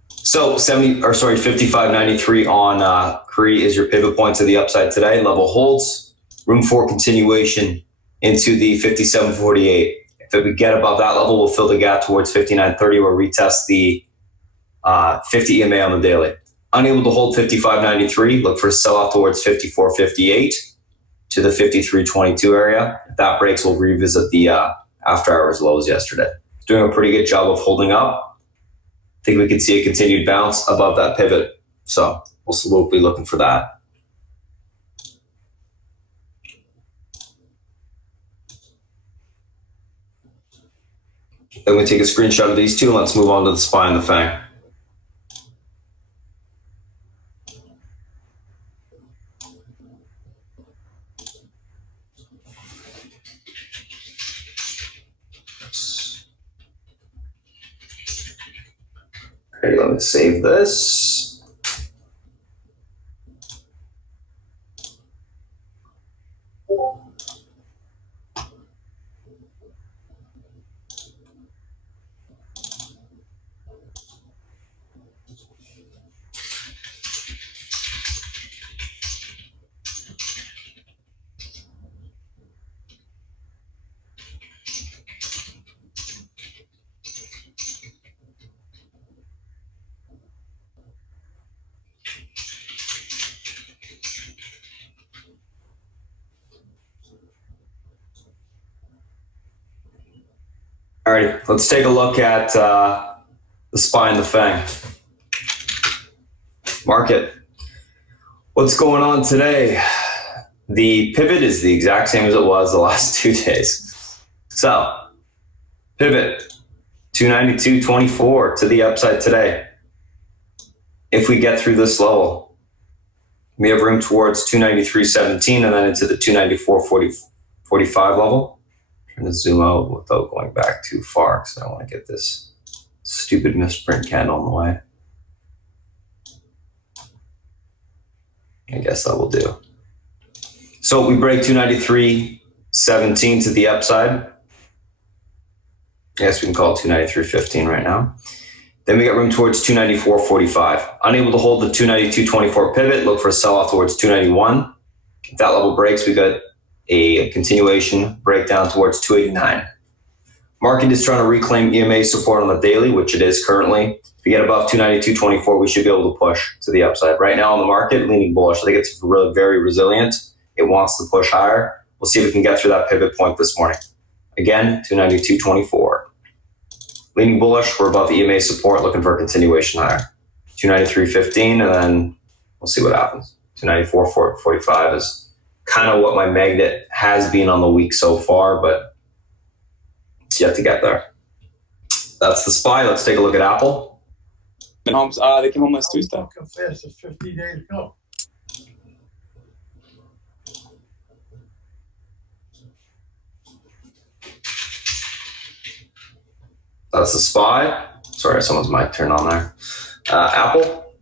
So 55.93 on CRE is your pivot point to the upside today. Level holds. Room for continuation into the 57.48. If we get above that level, we'll fill the gap towards 59.30 or retest the 50 EMA on the daily. Unable to hold 55.93, look for a sell-off towards 54.58 to the 53.22 area. If that breaks, we'll revisit the after-hours lows yesterday. Doing a pretty good job of holding up. I think we could see a continued bounce above that pivot. So we'll be looking for that. Then we take a screenshot of these two and let's move on to the SPY and the FANG. Okay, let me save this. Alrighty, let's take a look at the SPY and the FANG. Market. What's going on today? The pivot is the exact same as it was the last 2 days. So, pivot, 292.24 to the upside today. If we get through this level, we have room towards 293.17 and then into the 294.45 level. I'm going to zoom out without going back too far because I don't want to get this stupid misprint candle in the way. I guess that will do. So we break 293.17 to the upside. I guess we can call it 293.15 right now. Then we got room towards 294.45. Unable to hold the 292.24 pivot, look for a sell-off towards 291. If that level breaks, we got a continuation breakdown towards 289. Market is trying to reclaim EMA support on the daily, which it is currently. If we get above 292.24, we should be able to push to the upside. Right now on the market, leaning bullish. I think it's really very resilient. It wants to push higher. We'll see if we can get through that pivot point this morning. Again, 292.24. Leaning bullish, we're above EMA support, looking for a continuation higher. 293.15, and then we'll see what happens. 294.45 is kind of what my magnet has been on the week so far, but it's yet to get there. That's the SPY. Let's take a look at Apple. They came home last Tuesday. How fast does 50 days go? That's the SPY. Sorry, someone's mic turned on there. Apple.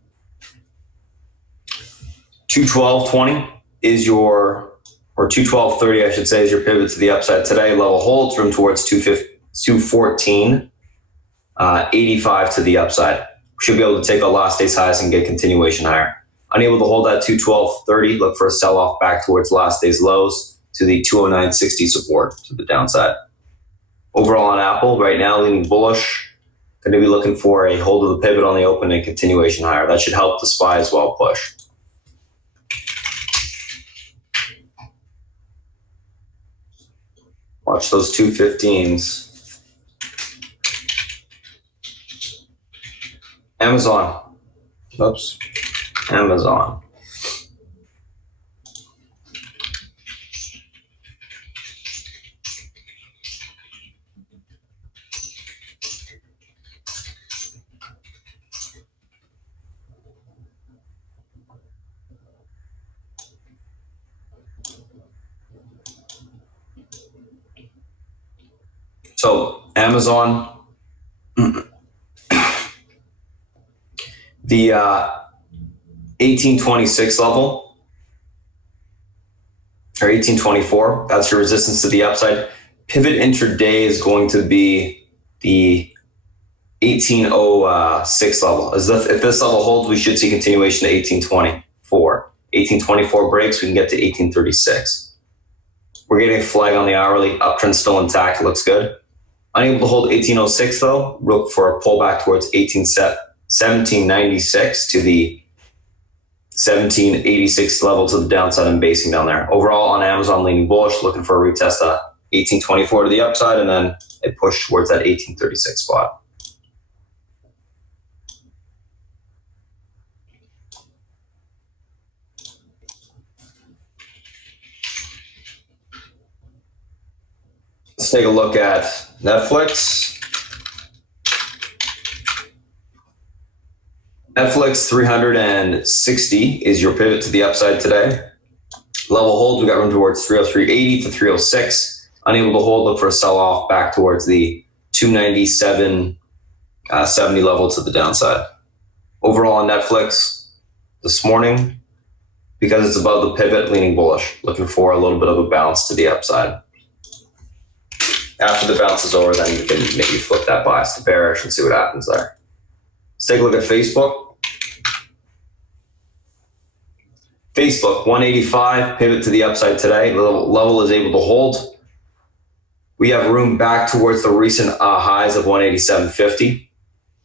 212.20 is your, or 212.30 I should say, is your pivot to the upside today. Level holds, room towards 214.85 to the upside. We should be able to take our last day's highs and get continuation higher. Unable to hold that 212.30, look for a sell-off back towards last day's lows to the 209.60 support to the downside. Overall on Apple, right now leaning bullish. Going to be looking for a hold of the pivot on the open and continuation higher. That should help the SPY as well push. Watch those 215s. Amazon. Oops. Amazon. So Amazon, the 1826 level, or 1824, that's your resistance to the upside. Pivot intraday is going to be the 1806 level. If this level holds, we should see continuation to 1824. 1824 breaks, we can get to 1836. We're getting a flag on the hourly, uptrend still intact, looks good. Unable to hold 1806 though, look for a pullback towards 1796 to the 1786 level to the downside and basing down there. Overall on Amazon, leaning bullish, looking for a retest of 1824 to the upside and then a push towards that 1836 spot. Let's take a look at Netflix. Netflix 360 is your pivot to the upside today. Level hold, we got room towards 303.80 to 306. Unable to hold, look for a sell-off back towards the 297.70 level to the downside. Overall on Netflix this morning, because it's above the pivot, leaning bullish, looking for a little bit of a bounce to the upside. After the bounce is over, then you can maybe flip that bias to bearish and see what happens there. Let's take a look at Facebook. Facebook, 185, pivot to the upside today. Level is able to hold. We have room back towards the recent highs of 187.50.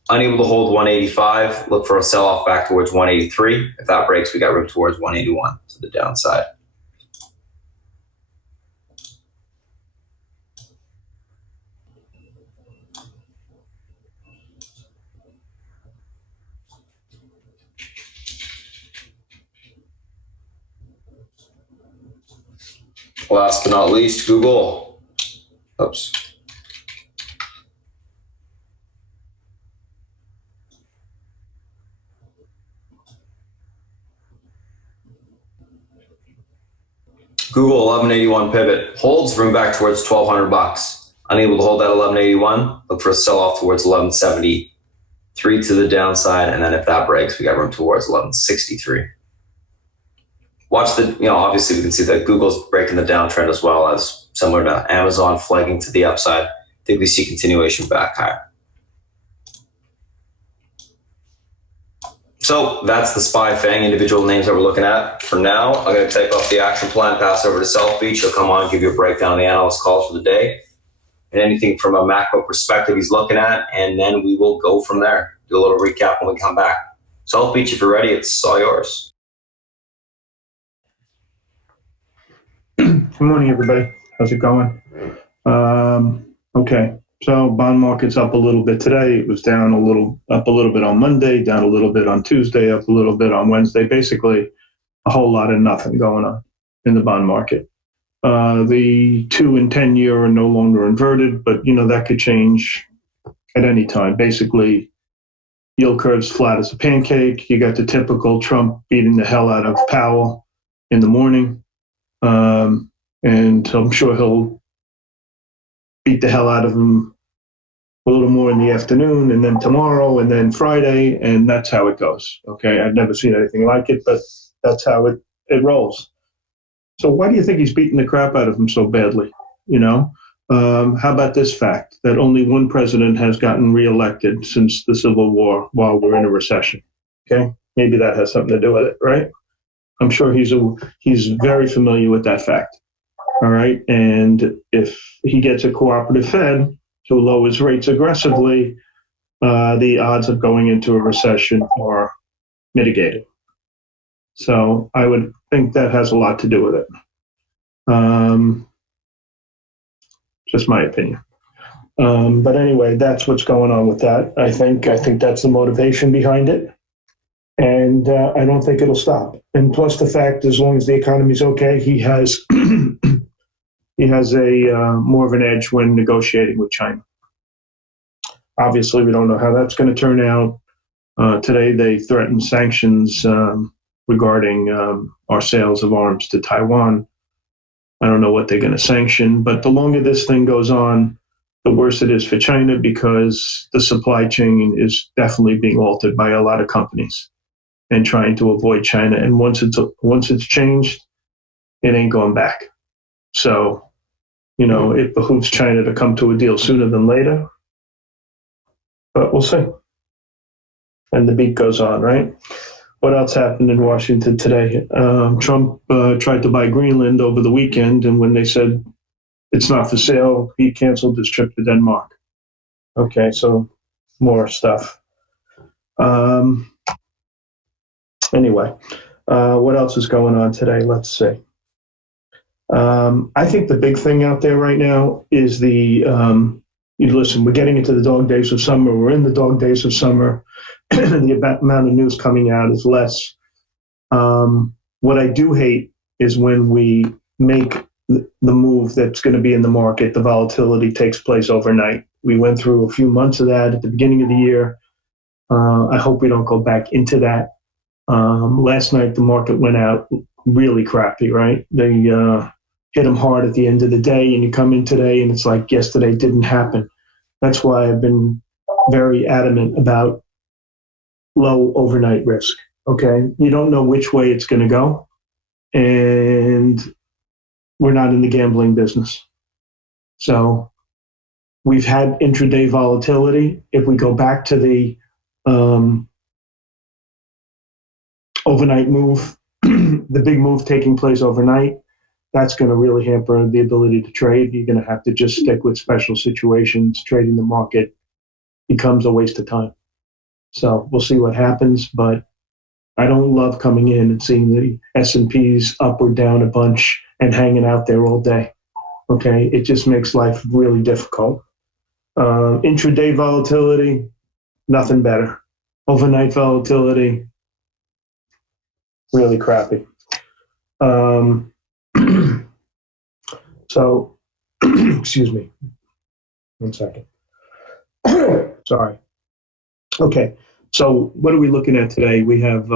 Unable to hold 185, look for a sell-off back towards 183. If that breaks, we got room towards 181 to the downside. Last but not least, Google. Oops. Google 1181 pivot holds, room back towards 1,200 bucks. Unable to hold that 1181, look for a sell off towards 1173 to the downside, and then if that breaks, we got room towards 1163. Watch the, obviously we can see that Google's breaking the downtrend as well, as similar to Amazon flagging to the upside. I think we see continuation back higher. So that's the SPY FANG individual names that we're looking at. For now, I'm going to take off the action plan, pass over to South Beach. He'll come on and give you a breakdown of the analyst calls for the day and anything from a macro perspective he's looking at, and then we will go from there. Do a little recap when we come back. South Beach, if you're ready, it's all yours. Good morning, everybody. How's it going? Okay. So bond market's up a little bit today. It was down up a little bit on Monday, down a little bit on Tuesday, up a little bit on Wednesday. Basically, a whole lot of nothing going on in the bond market. The 2 and 10 year are no longer inverted, but that could change at any time. Basically, yield curve's flat as a pancake. You got the typical Trump beating the hell out of Powell in the morning, and I'm sure he'll beat the hell out of him a little more in the afternoon, and then tomorrow, and then Friday, and that's how it goes. Okay, I've never seen anything like it, but that's how it rolls. So why do you think he's beating the crap out of him so badly? How about this fact that only one president has gotten reelected since the Civil War while we're in a recession? Okay, maybe that has something to do with it, right? I'm sure he's very familiar with that fact. All right, and if he gets a cooperative Fed who lowers rates aggressively, the odds of going into a recession are mitigated. So I would think that has a lot to do with it. Just my opinion. But anyway, that's what's going on with that. I think that's the motivation behind it. And I don't think it'll stop. And plus the fact, as long as the economy's okay, he has he has a more of an edge when negotiating with China. Obviously, we don't know how that's going to turn out. Today, they threatened sanctions regarding our sales of arms to Taiwan. I don't know what they're going to sanction, but the longer this thing goes on, the worse it is for China, because the supply chain is definitely being altered by a lot of companies and trying to avoid China. And once it's changed, it ain't going back. So, it behooves China to come to a deal sooner than later. But we'll see. And the beat goes on, right? What else happened in Washington today? Trump tried to buy Greenland over the weekend, and when they said it's not for sale, he canceled his trip to Denmark. Okay, so more stuff. Anyway, what else is going on today? Let's see. I think the big thing out there right now is listen, we're getting into the dog days of summer. We're in the dog days of summer. The amount of news coming out is less. What I do hate is when we make the move that's going to be in the market, the volatility takes place overnight. We went through a few months of that at the beginning of the year. I hope we don't go back into that. Last night, the market went out really crappy, right? They hit them hard at the end of the day, and you come in today, and it's like yesterday didn't happen. That's why I've been very adamant about low overnight risk, okay? You don't know which way it's going to go, and we're not in the gambling business. So we've had intraday volatility. If we go back to the overnight move, the big move taking place overnight, that's going to really hamper the ability to trade. You're going to have to just stick with special situations. Trading the market becomes a waste of time. So we'll see what happens, but I don't love coming in and seeing the S&Ps up or down a bunch and hanging out there all day. Okay, it just makes life really difficult. Intraday volatility, nothing better. Overnight volatility, really crappy. So, excuse me. 1 second. Sorry. Okay. So what are we looking at today? We have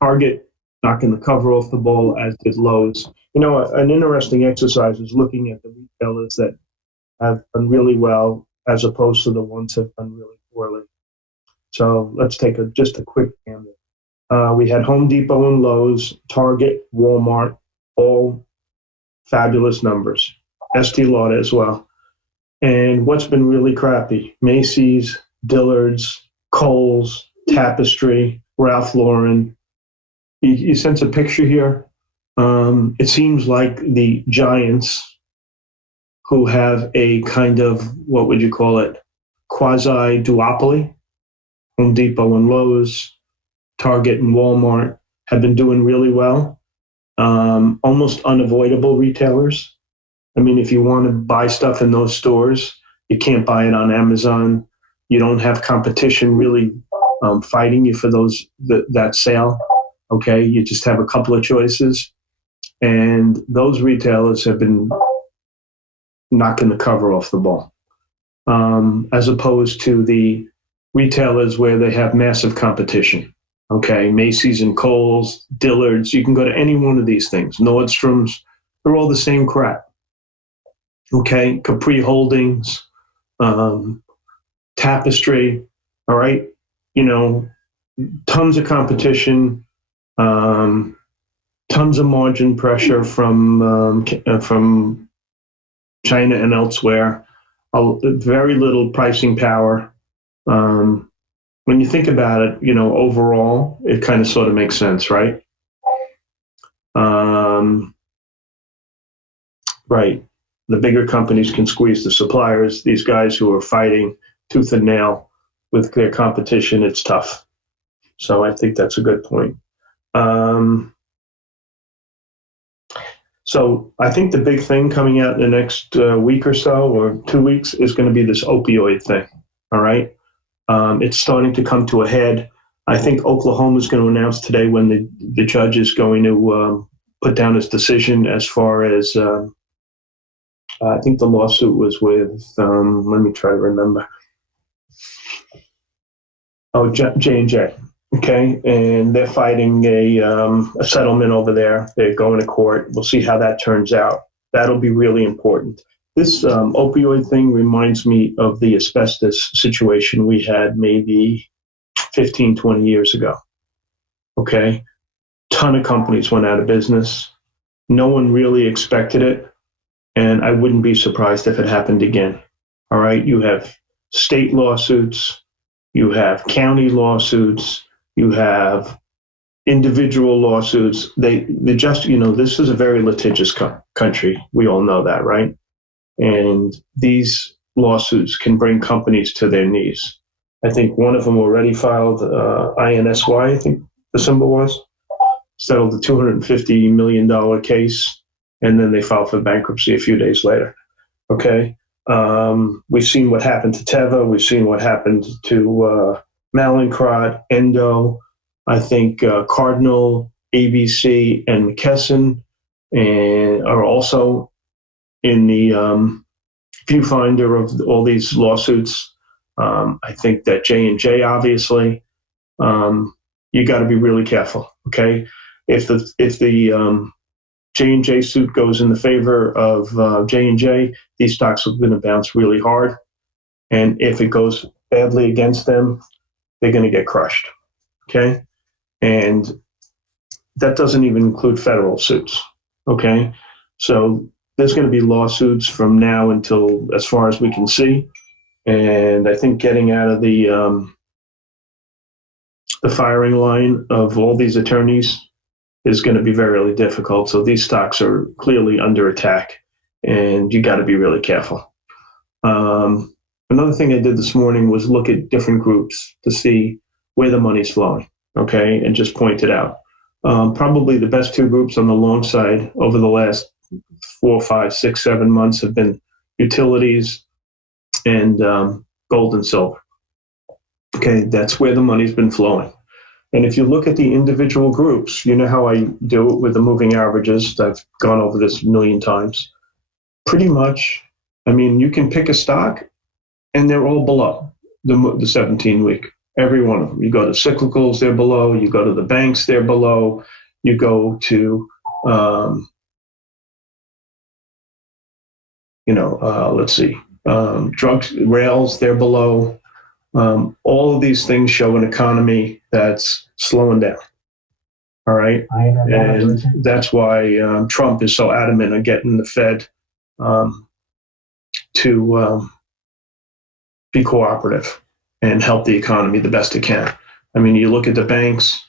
Target knocking the cover off the ball, as did Lowe's. You know, an interesting exercise is looking at the retailers that have done really well as opposed to the ones that have done really poorly. So let's take just a quick gander. We had Home Depot and Lowe's, Target, Walmart, all fabulous numbers. Estee Lauder as well. And what's been really crappy? Macy's, Dillard's, Kohl's, Tapestry, Ralph Lauren. You sense a picture here? It seems like the giants who have a kind of, what would you call it, quasi-duopoly, Home Depot and Lowe's, Target and Walmart, have been doing really well. Almost unavoidable retailers. I mean, if you want to buy stuff in those stores, you can't buy it on Amazon. You don't have competition really fighting you for that sale. Okay, you just have a couple of choices, and those retailers have been knocking the cover off the ball, as opposed to the retailers where they have massive competition. Okay, Macy's and Kohl's, Dillard's, you can go to any one of these things. Nordstrom's, they're all the same crap. Okay, Capri Holdings, Tapestry, all right, you know, tons of competition, tons of margin pressure from China and elsewhere, very little pricing power. When you think about it, you know, overall, it kind of sort of makes sense, right? Right. The bigger companies can squeeze the suppliers. These guys who are fighting tooth and nail with their competition, it's tough. So I think that's a good point. So I think the big thing coming out in the next week or so, or 2 weeks, is going to be this opioid thing. All right. It's starting to come to a head. I think Oklahoma is going to announce today when the judge is going to put down his decision as far as, I think the lawsuit was with, let me try to remember. Oh, J&J. Okay, and they're fighting a settlement over there. They're going to court. We'll see how that turns out. That'll be really important. This opioid thing reminds me of the asbestos situation we had maybe 15, 20 years ago. Okay, ton of companies went out of business. No one really expected it, and I wouldn't be surprised if it happened again. All right, you have state lawsuits, you have county lawsuits, you have individual lawsuits. They just, you know, this is a very litigious country. We all know that, right? And these lawsuits can bring companies to their knees. I think one of them already filed INSY, I think the symbol was, settled a $250 million case, and then they filed for bankruptcy a few days later. Okay? We've seen what happened to Teva. We've seen what happened to Mallinckrodt, Endo, I think Cardinal, ABC, and McKesson, and are also in the viewfinder of all these lawsuits. I think that J&J, obviously, you got to be really careful. Okay, if the J&J suit goes in the favor of J&J, these stocks are going to bounce really hard, and if it goes badly against them, they're going to get crushed. Okay, and that doesn't even include federal suits. Okay, so there's going to be lawsuits from now until as far as we can see. And I think getting out of the firing line of all these attorneys is going to be very difficult. So these stocks are clearly under attack, and you got to be really careful. Another thing I did this morning was look at different groups to see where the money's flowing, okay, and just point it out. Probably the best two groups on the long side over the last 4, 5, 6, 7 months have been utilities and gold and silver. Okay, that's where the money's been flowing. And if you look at the individual groups, you know how I do it with the moving averages. I've gone over this a million times. pretty much, I mean, you can pick a stock and they're all below the 17-week. Every one of them. You go to cyclicals, they're below. You go to the banks, they're below. You go to, let's see, drugs, rails, they're below. All of these things show an economy that's slowing down. All right. And that's why Trump is so adamant on getting the Fed to be cooperative and help the economy the best it can. I mean, you look at the banks,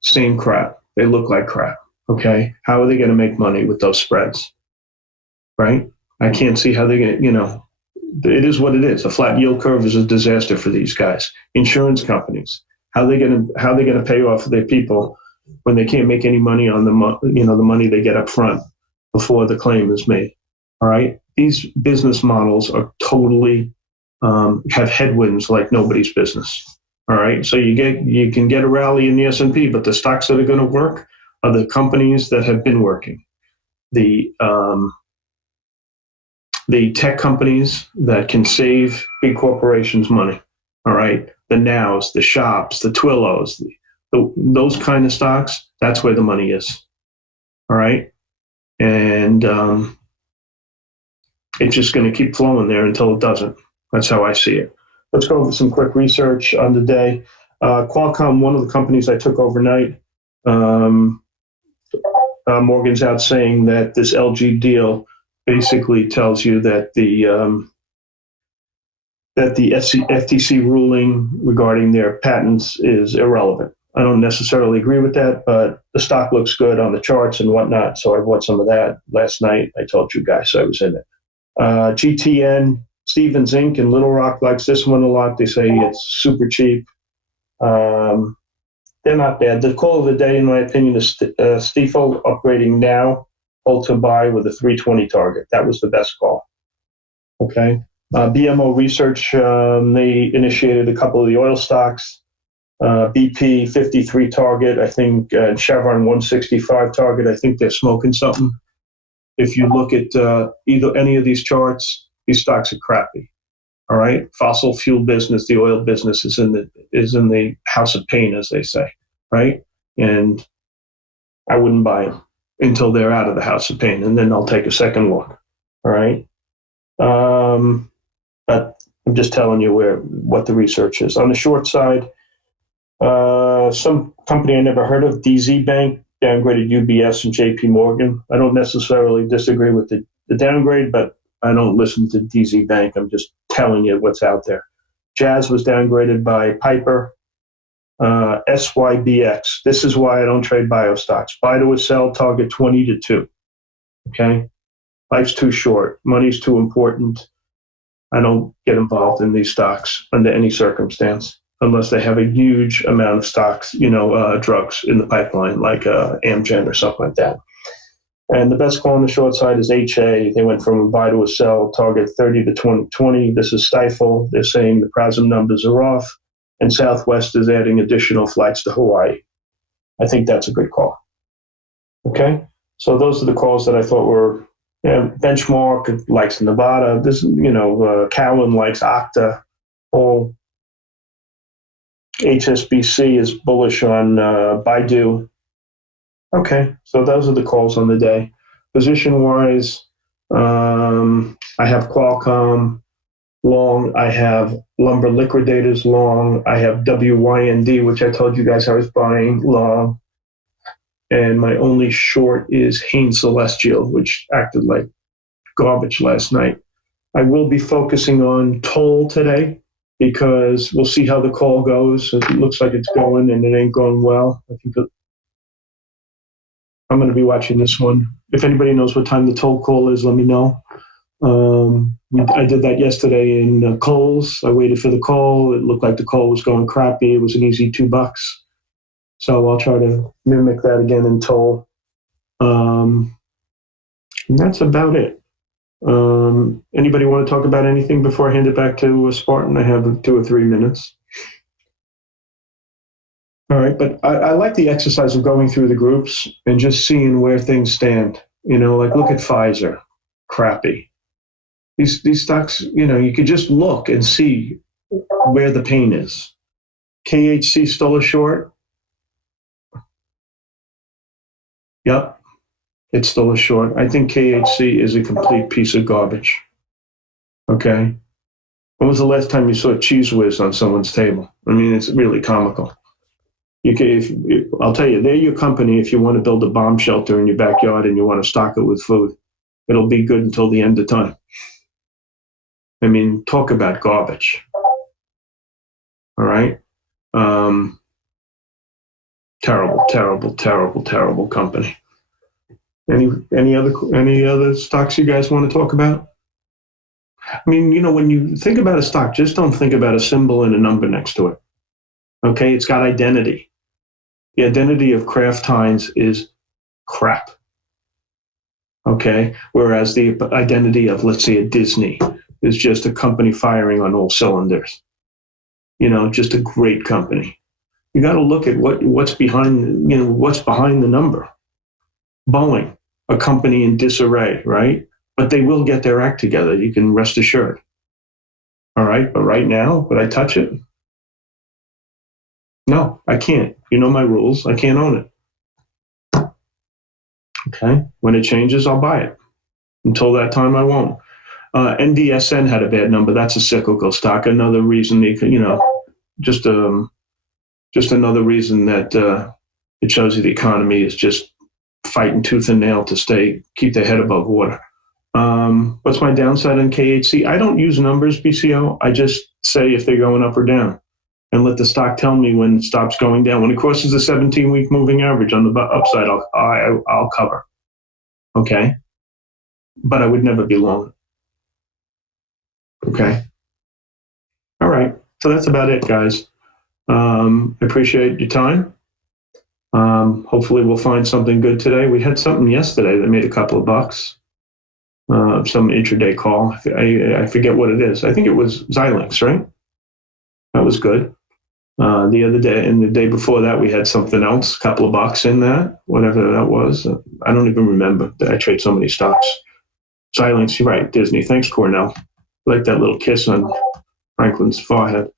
same crap. They look like crap. Okay. How are they going to make money with those spreads? Right. I can't see how they're going to, it is what it is. A flat yield curve is a disaster for these guys. Insurance companies, how are they going to pay off their people when they can't make any money on the money they get up front before the claim is made? All right. These business models are totally have headwinds like nobody's business. All right. So you can get a rally in the S&P, but the stocks that are going to work are the companies that have been working. The tech companies that can save big corporations money. All right. The Nows, the Shops, the Twillos, those kind of stocks, that's where the money is. All right. And it's just going to keep flowing there until it doesn't. That's how I see it. Let's go over some quick research on the day. Qualcomm, one of the companies I took overnight, Morgan's out saying that this LG deal basically tells you that the FTC ruling regarding their patents is irrelevant. I don't necessarily agree with that, but the stock looks good on the charts and whatnot, so I bought some of that last night. I told you guys I was in it. GTN, Stevens Inc. in Little Rock likes this one a lot. They say it's super cheap. They're not bad. The call of the day, in my opinion, is Stifel upgrading now, hold to buy with a 320 target. That was the best call. Okay. BMO Research, they initiated a couple of the oil stocks. BP 53 target, I think, Chevron 165 target. I think they're smoking something. If you look at either any of these charts, these stocks are crappy. All right, fossil fuel business, the oil business is in the house of pain, as they say, right? And I wouldn't buy them until they're out of the house of pain, and then I'll take a second look. All right, but I'm just telling you what the research is. On the short side, some company I never heard of, DZ Bank, downgraded UBS and JP Morgan. I don't necessarily disagree with the downgrade, but I don't listen to DZ Bank. I'm just telling you what's out there. Jazz was downgraded by Piper. SYBX. This is why I don't trade bio stocks. Buy to a sell, target 20 to 2. Okay? Life's too short. Money's too important. I don't get involved in these stocks under any circumstance unless they have a huge amount of stocks, drugs in the pipeline, like Amgen or something like that. And the best call on the short side is HA. They went from a buy to a sell, target 30 to 20. This is Stifel. They're saying the PRASM numbers are off, and Southwest is adding additional flights to Hawaii. I think that's a good call. Okay? So those are the calls that I thought were, Benchmark likes Nevada. This, Cowen likes Okta. All HSBC is bullish on Baidu. Okay, so those are the calls on the day. Position-wise, I have Qualcomm long. I have Lumber Liquidators long. I have WYND, which I told you guys I was buying long. And my only short is Hain Celestial, which acted like garbage last night. I will be focusing on Toll today because we'll see how the call goes. It looks like it's going, and it ain't going well. I think I'm going to be watching this one. If anybody knows what time the Toll call is, let me know. I did that yesterday in Kohl's. I waited for the call. It looked like the call was going crappy. It was an easy $2. So I'll try to mimic that again in Toll. And that's about it. Anybody want to talk about anything before I hand it back to Spartan? I have 2 or 3 minutes. All right, but I like the exercise of going through the groups and just seeing where things stand. Like look at Pfizer, crappy. These stocks, you could just look and see where the pain is. KHC still a short? Yep, it's still a short. I think KHC is a complete piece of garbage. Okay? When was the last time you saw Cheese Whiz on someone's table? I mean, it's really comical. I'll tell you, they're your company if you want to build a bomb shelter in your backyard and you want to stock it with food. It'll be good until the end of time. I mean, talk about garbage. All right? Terrible company. Any other stocks you guys want to talk about? I mean, when you think about a stock, just don't think about a symbol and a number next to it. Okay? It's got identity. The identity of Kraft Heinz is crap. Okay? Whereas the identity of, let's say, a Disney is just a company firing on all cylinders. Just a great company. You got to look at what's behind the number. Boeing, a company in disarray, right? But they will get their act together. You can rest assured. All right, but right now, would I touch it? No, I can't. You know my rules. I can't own it. Okay, when it changes, I'll buy it. Until that time, I won't. NDSN had a bad number. That's a cyclical stock. Another reason, just another reason that it shows you the economy is just fighting tooth and nail to keep their head above water. What's my downside on KHC? I don't use numbers, BCO. I just say if they're going up or down and let the stock tell me when it stops going down. When it crosses the 17-week moving average on the upside, I'll cover. Okay? But I would never be long. Okay? All right. So that's about it, guys. I appreciate your time. Hopefully we'll find something good today. We had something yesterday that made a couple of bucks. Some intraday call. I forget what it is. I think it was Xilinx, right? That was good. The other day and the day before that, we had something else, a couple of bucks in that, whatever that was. I don't even remember. I trade so many stocks. Xilinx, you're right, Disney. Thanks, Cornell. I like that little kiss on Franklin's forehead.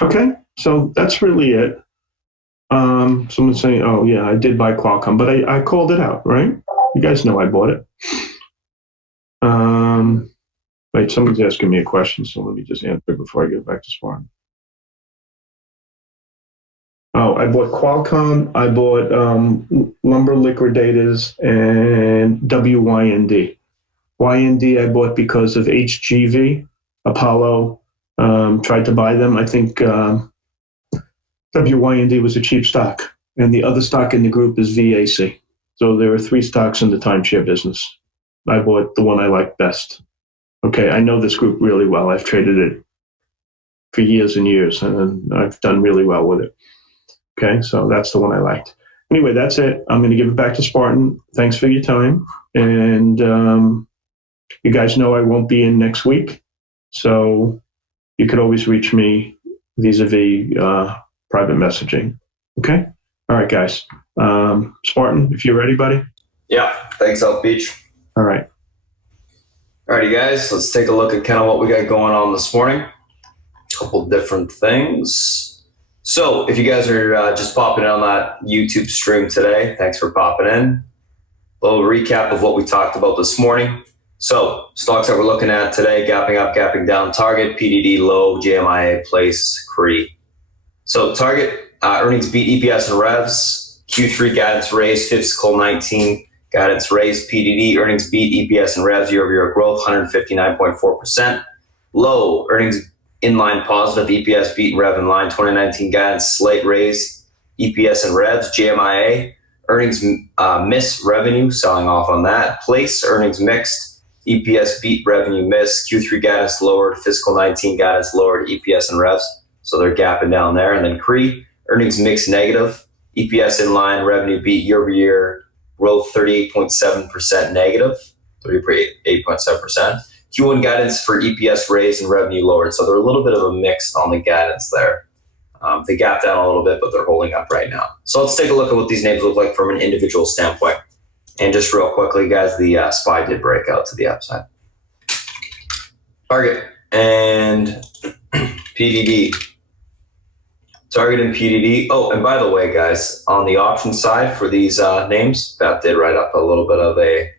Okay, so that's really it. Someone's saying, oh, yeah, I did buy Qualcomm, but I called it out, right? You guys know I bought it. Wait, someone's asking me a question, so let me just answer before I get back to Spartan. Oh, I bought Qualcomm, I bought Lumber Liquidators, and WYND. YND I bought because of HGV. Apollo tried to buy them. I think WYND was a cheap stock, and the other stock in the group is VAC. So there are 3 stocks in the timeshare business. I bought the one I like best. Okay, I know this group really well. I've traded it for years and years, and I've done really well with it. Okay, so that's the one I liked. Anyway, that's it. I'm going to give it back to Spartan. Thanks for your time. And you guys know I won't be in next week, so you could always reach me vis-a-vis private messaging. Okay? All right, guys. Spartan, if you're ready, buddy. Yeah, thanks, South Beach. All right. Alrighty, guys, let's take a look at kind of what we got going on this morning. A couple different things. So if you guys are just popping in on that YouTube stream today, thanks for popping in. A little recap of what we talked about this morning. So stocks that we're looking at today, gapping up, gapping down, Target, PDD, low, JMIA, place, CRE. So Target, earnings beat EPS and revs, Q3 guidance raised, fiscal 19 guidance raised, PDD, earnings beat EPS and revs, year-over-year growth, 159.4%. Low, earnings in line positive, EPS beat and rev in line, 2019 guidance, slate raised, EPS and revs, JMIA, earnings miss, revenue, selling off on that. Place, earnings mixed, EPS beat, revenue miss, Q3 guidance lowered, fiscal 19 guidance lowered, EPS and revs. So they're gapping down there. And then CRE, earnings mixed negative, EPS in line, revenue beat, year-over-year growth 38.7% negative, 38.7%. Q1 guidance for EPS raised and revenue lowered. So they're a little bit of a mix on the guidance there. They gapped down a little bit, but they're holding up right now. So let's take a look at what these names look like from an individual standpoint. And just real quickly, guys, the SPY did break out to the upside. Target and PDD. Target and PDD. Oh, and by the way, guys, on the option side for these names, Beth did write up a little bit of a,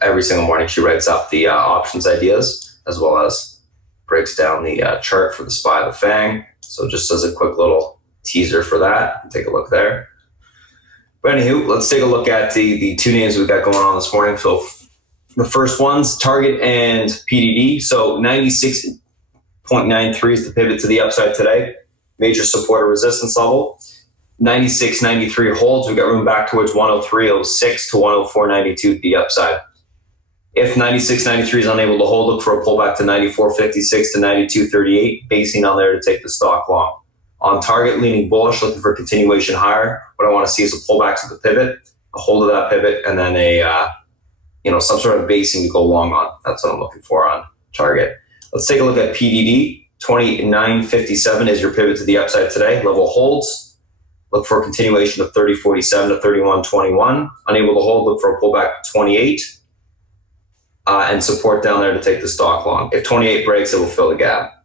every single morning she writes up the options ideas as well as breaks down the chart for the SPY, the FANG. So just as a quick little teaser for that, take a look there. But anywho, let's take a look at the two names we've got going on this morning. So the first one's Target and PDD. So 96.93 is the pivot to the upside today. Major support or resistance level. 96.93 holds. We've got room back towards 103.06 to 104.92 to the upside. If 96.93 is unable to hold, look for a pullback to 94.56 to 92.38, basing on there to take the stock long. On target, leaning bullish, looking for continuation higher. What I want to see is a pullback to the pivot, a hold of that pivot, and then some sort of basing to go long on. That's what I'm looking for on target. Let's take a look at PDD. 29.57 is your pivot to the upside today. Level holds. Look for a continuation of 30.47 to 31.21. Unable to hold, look for a pullback to 28. And support down there to take the stock long. If 28 breaks, it will fill the gap.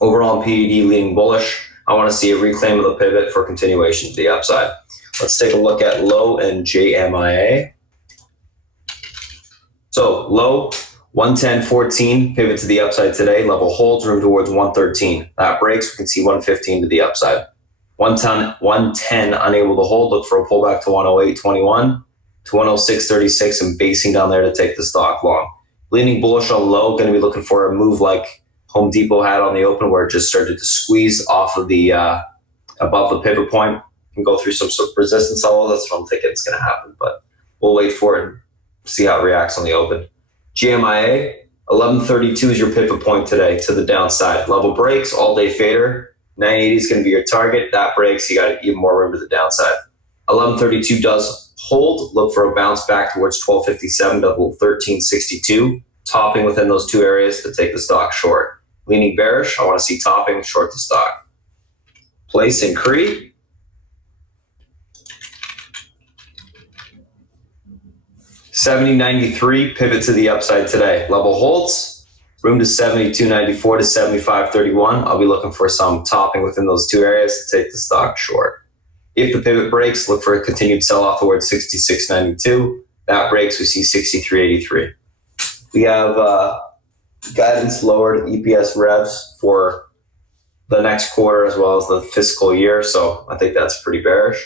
Overall, on PDD, leaning bullish. I want to see a reclaim of the pivot for continuation to the upside. Let's take a look at low and JMIA. So low, 110.14, pivot to the upside today. Level holds, room towards 113. That breaks, we can see 115 to the upside. 110 unable to hold, look for a pullback to 108.21. To 106.36 and basing down there to take the stock long. Leaning bullish on low, going to be looking for a move like Home Depot had on the open where it just started to squeeze off of the above the pivot point and go through some sort of resistance level. That's what I'm thinking it's going to happen, but we'll wait for it and see how it reacts on the open. GMIA, 11.32 is your pivot point today to the downside. Level breaks, all day fader. 980 is going to be your target. That breaks, you got even more room to the downside. 11.32 does hold, look for a bounce back towards 12.57 to 13.62, topping within those two areas to take the stock short. Leaning bearish, I want to see topping, short the stock. Place in CRE. $70.93, pivot to the upside today. Level holds, room to 72.94 to 75.31. I'll be looking for some topping within those two areas to take the stock short. If the pivot breaks, look for a continued sell-off towards 66.92. That breaks, we see 63.83. We have guidance lowered EPS revs for the next quarter as well as the fiscal year, so I think that's pretty bearish.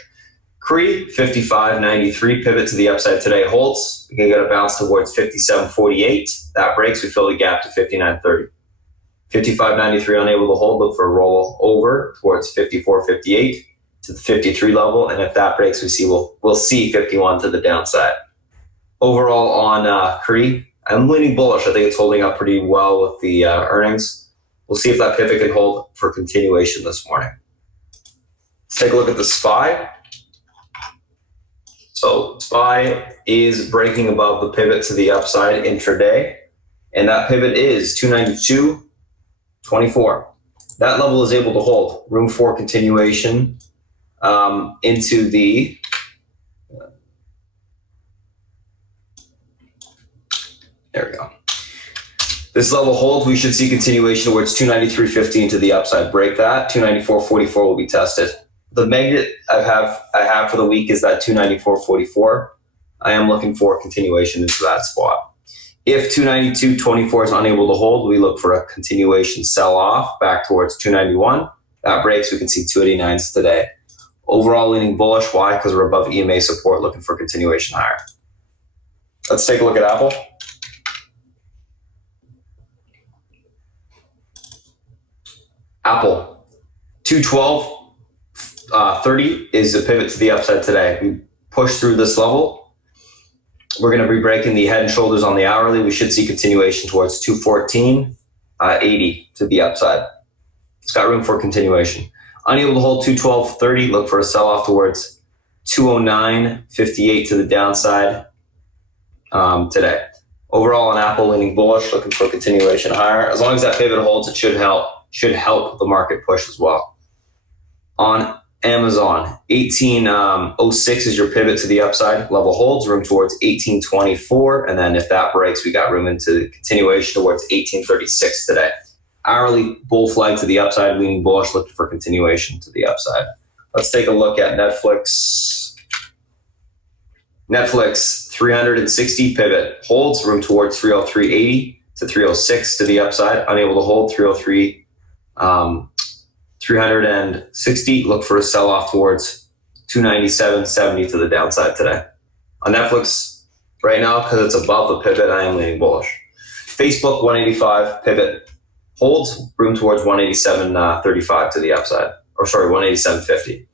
CRE, 55.93, pivot to the upside today holds. We can get a bounce towards 57.48. That breaks, we fill the gap to 59.30. 55.93 unable to hold, look for a roll over towards 54.58. To the 53 level, and if that breaks, we'll see 51 to the downside. Overall on CRE, I'm leaning bullish. I think it's holding up pretty well with the earnings. We'll see if that pivot can hold for continuation this morning. Let's take a look at the SPY. So SPY is breaking above the pivot to the upside intraday, and that pivot is 292.24. That level is able to hold. Room for continuation into the there we go. This level holds. We should see continuation towards 293.15 to the upside. Break that. 294.44 will be tested. The magnet I have for the week is that 294.44. I am looking for continuation into that spot. If 292.24 is unable to hold, we look for a continuation sell-off back towards 291. That breaks, we can see 289s today. Overall leaning bullish. Why? Because we're above EMA support, looking for continuation higher. Let's take a look at Apple. Apple, 212.30 is a pivot to the upside today. We push through this level. We're going to be breaking the head and shoulders on the hourly. We should see continuation towards 214.80 to the upside. It's got room for continuation. Unable to hold 212.30, look for a sell-off towards 209.58 to the downside today. Overall on Apple, leaning bullish, looking for continuation higher. As long as that pivot holds, it should help the market push as well. On Amazon, 1806 is your pivot to the upside. Level holds, room towards 1824. And then if that breaks, we got room into continuation towards 1836 today. Hourly bull flag to the upside, leaning bullish, looking for continuation to the upside. Let's take a look at Netflix. Netflix, 360 pivot, holds, room towards 303.80 to 306 to the upside. Unable to hold 303, 360. Look for a sell-off towards 297.70 to the downside today. On Netflix, right now, because it's above the pivot, I am leaning bullish. Facebook, 185 pivot, holds, room towards 187.35 to the upside. Or sorry, 187.50.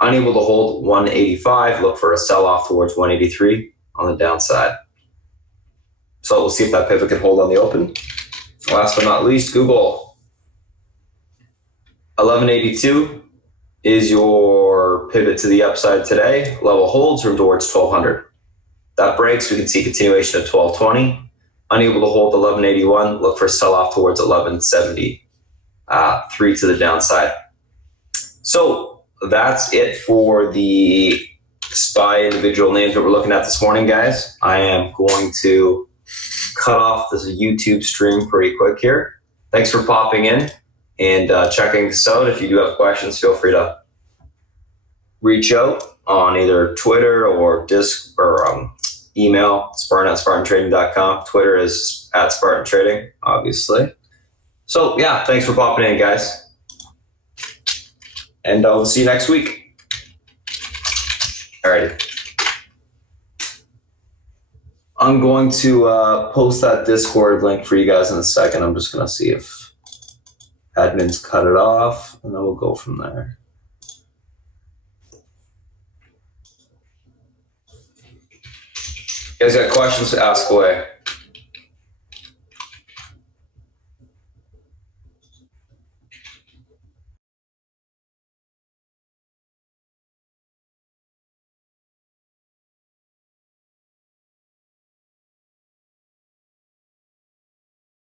Unable to hold 185. Look for a sell-off towards 183 on the downside. So we'll see if that pivot can hold on the open. Last but not least, Google. 1182 is your pivot to the upside today. Level holds, room towards 1200. That breaks, we can see continuation at 1220. Unable to hold 1181. Look for a sell-off towards 1173 to the downside. So that's it for the SPY individual names that we're looking at this morning, guys. I am going to cut off this YouTube stream pretty quick here. Thanks for popping in and checking this out. If you do have questions, feel free to reach out on either Twitter or email, Spartan@SpartanTrading.com. Twitter is @SpartanTrading, obviously. So yeah, thanks for popping in, guys. And we'll see you next week. Alrighty. I'm going to post that Discord link for you guys in a second. I'm just going to see if admins cut it off, and then we'll go from there. You guys got questions? Ask away.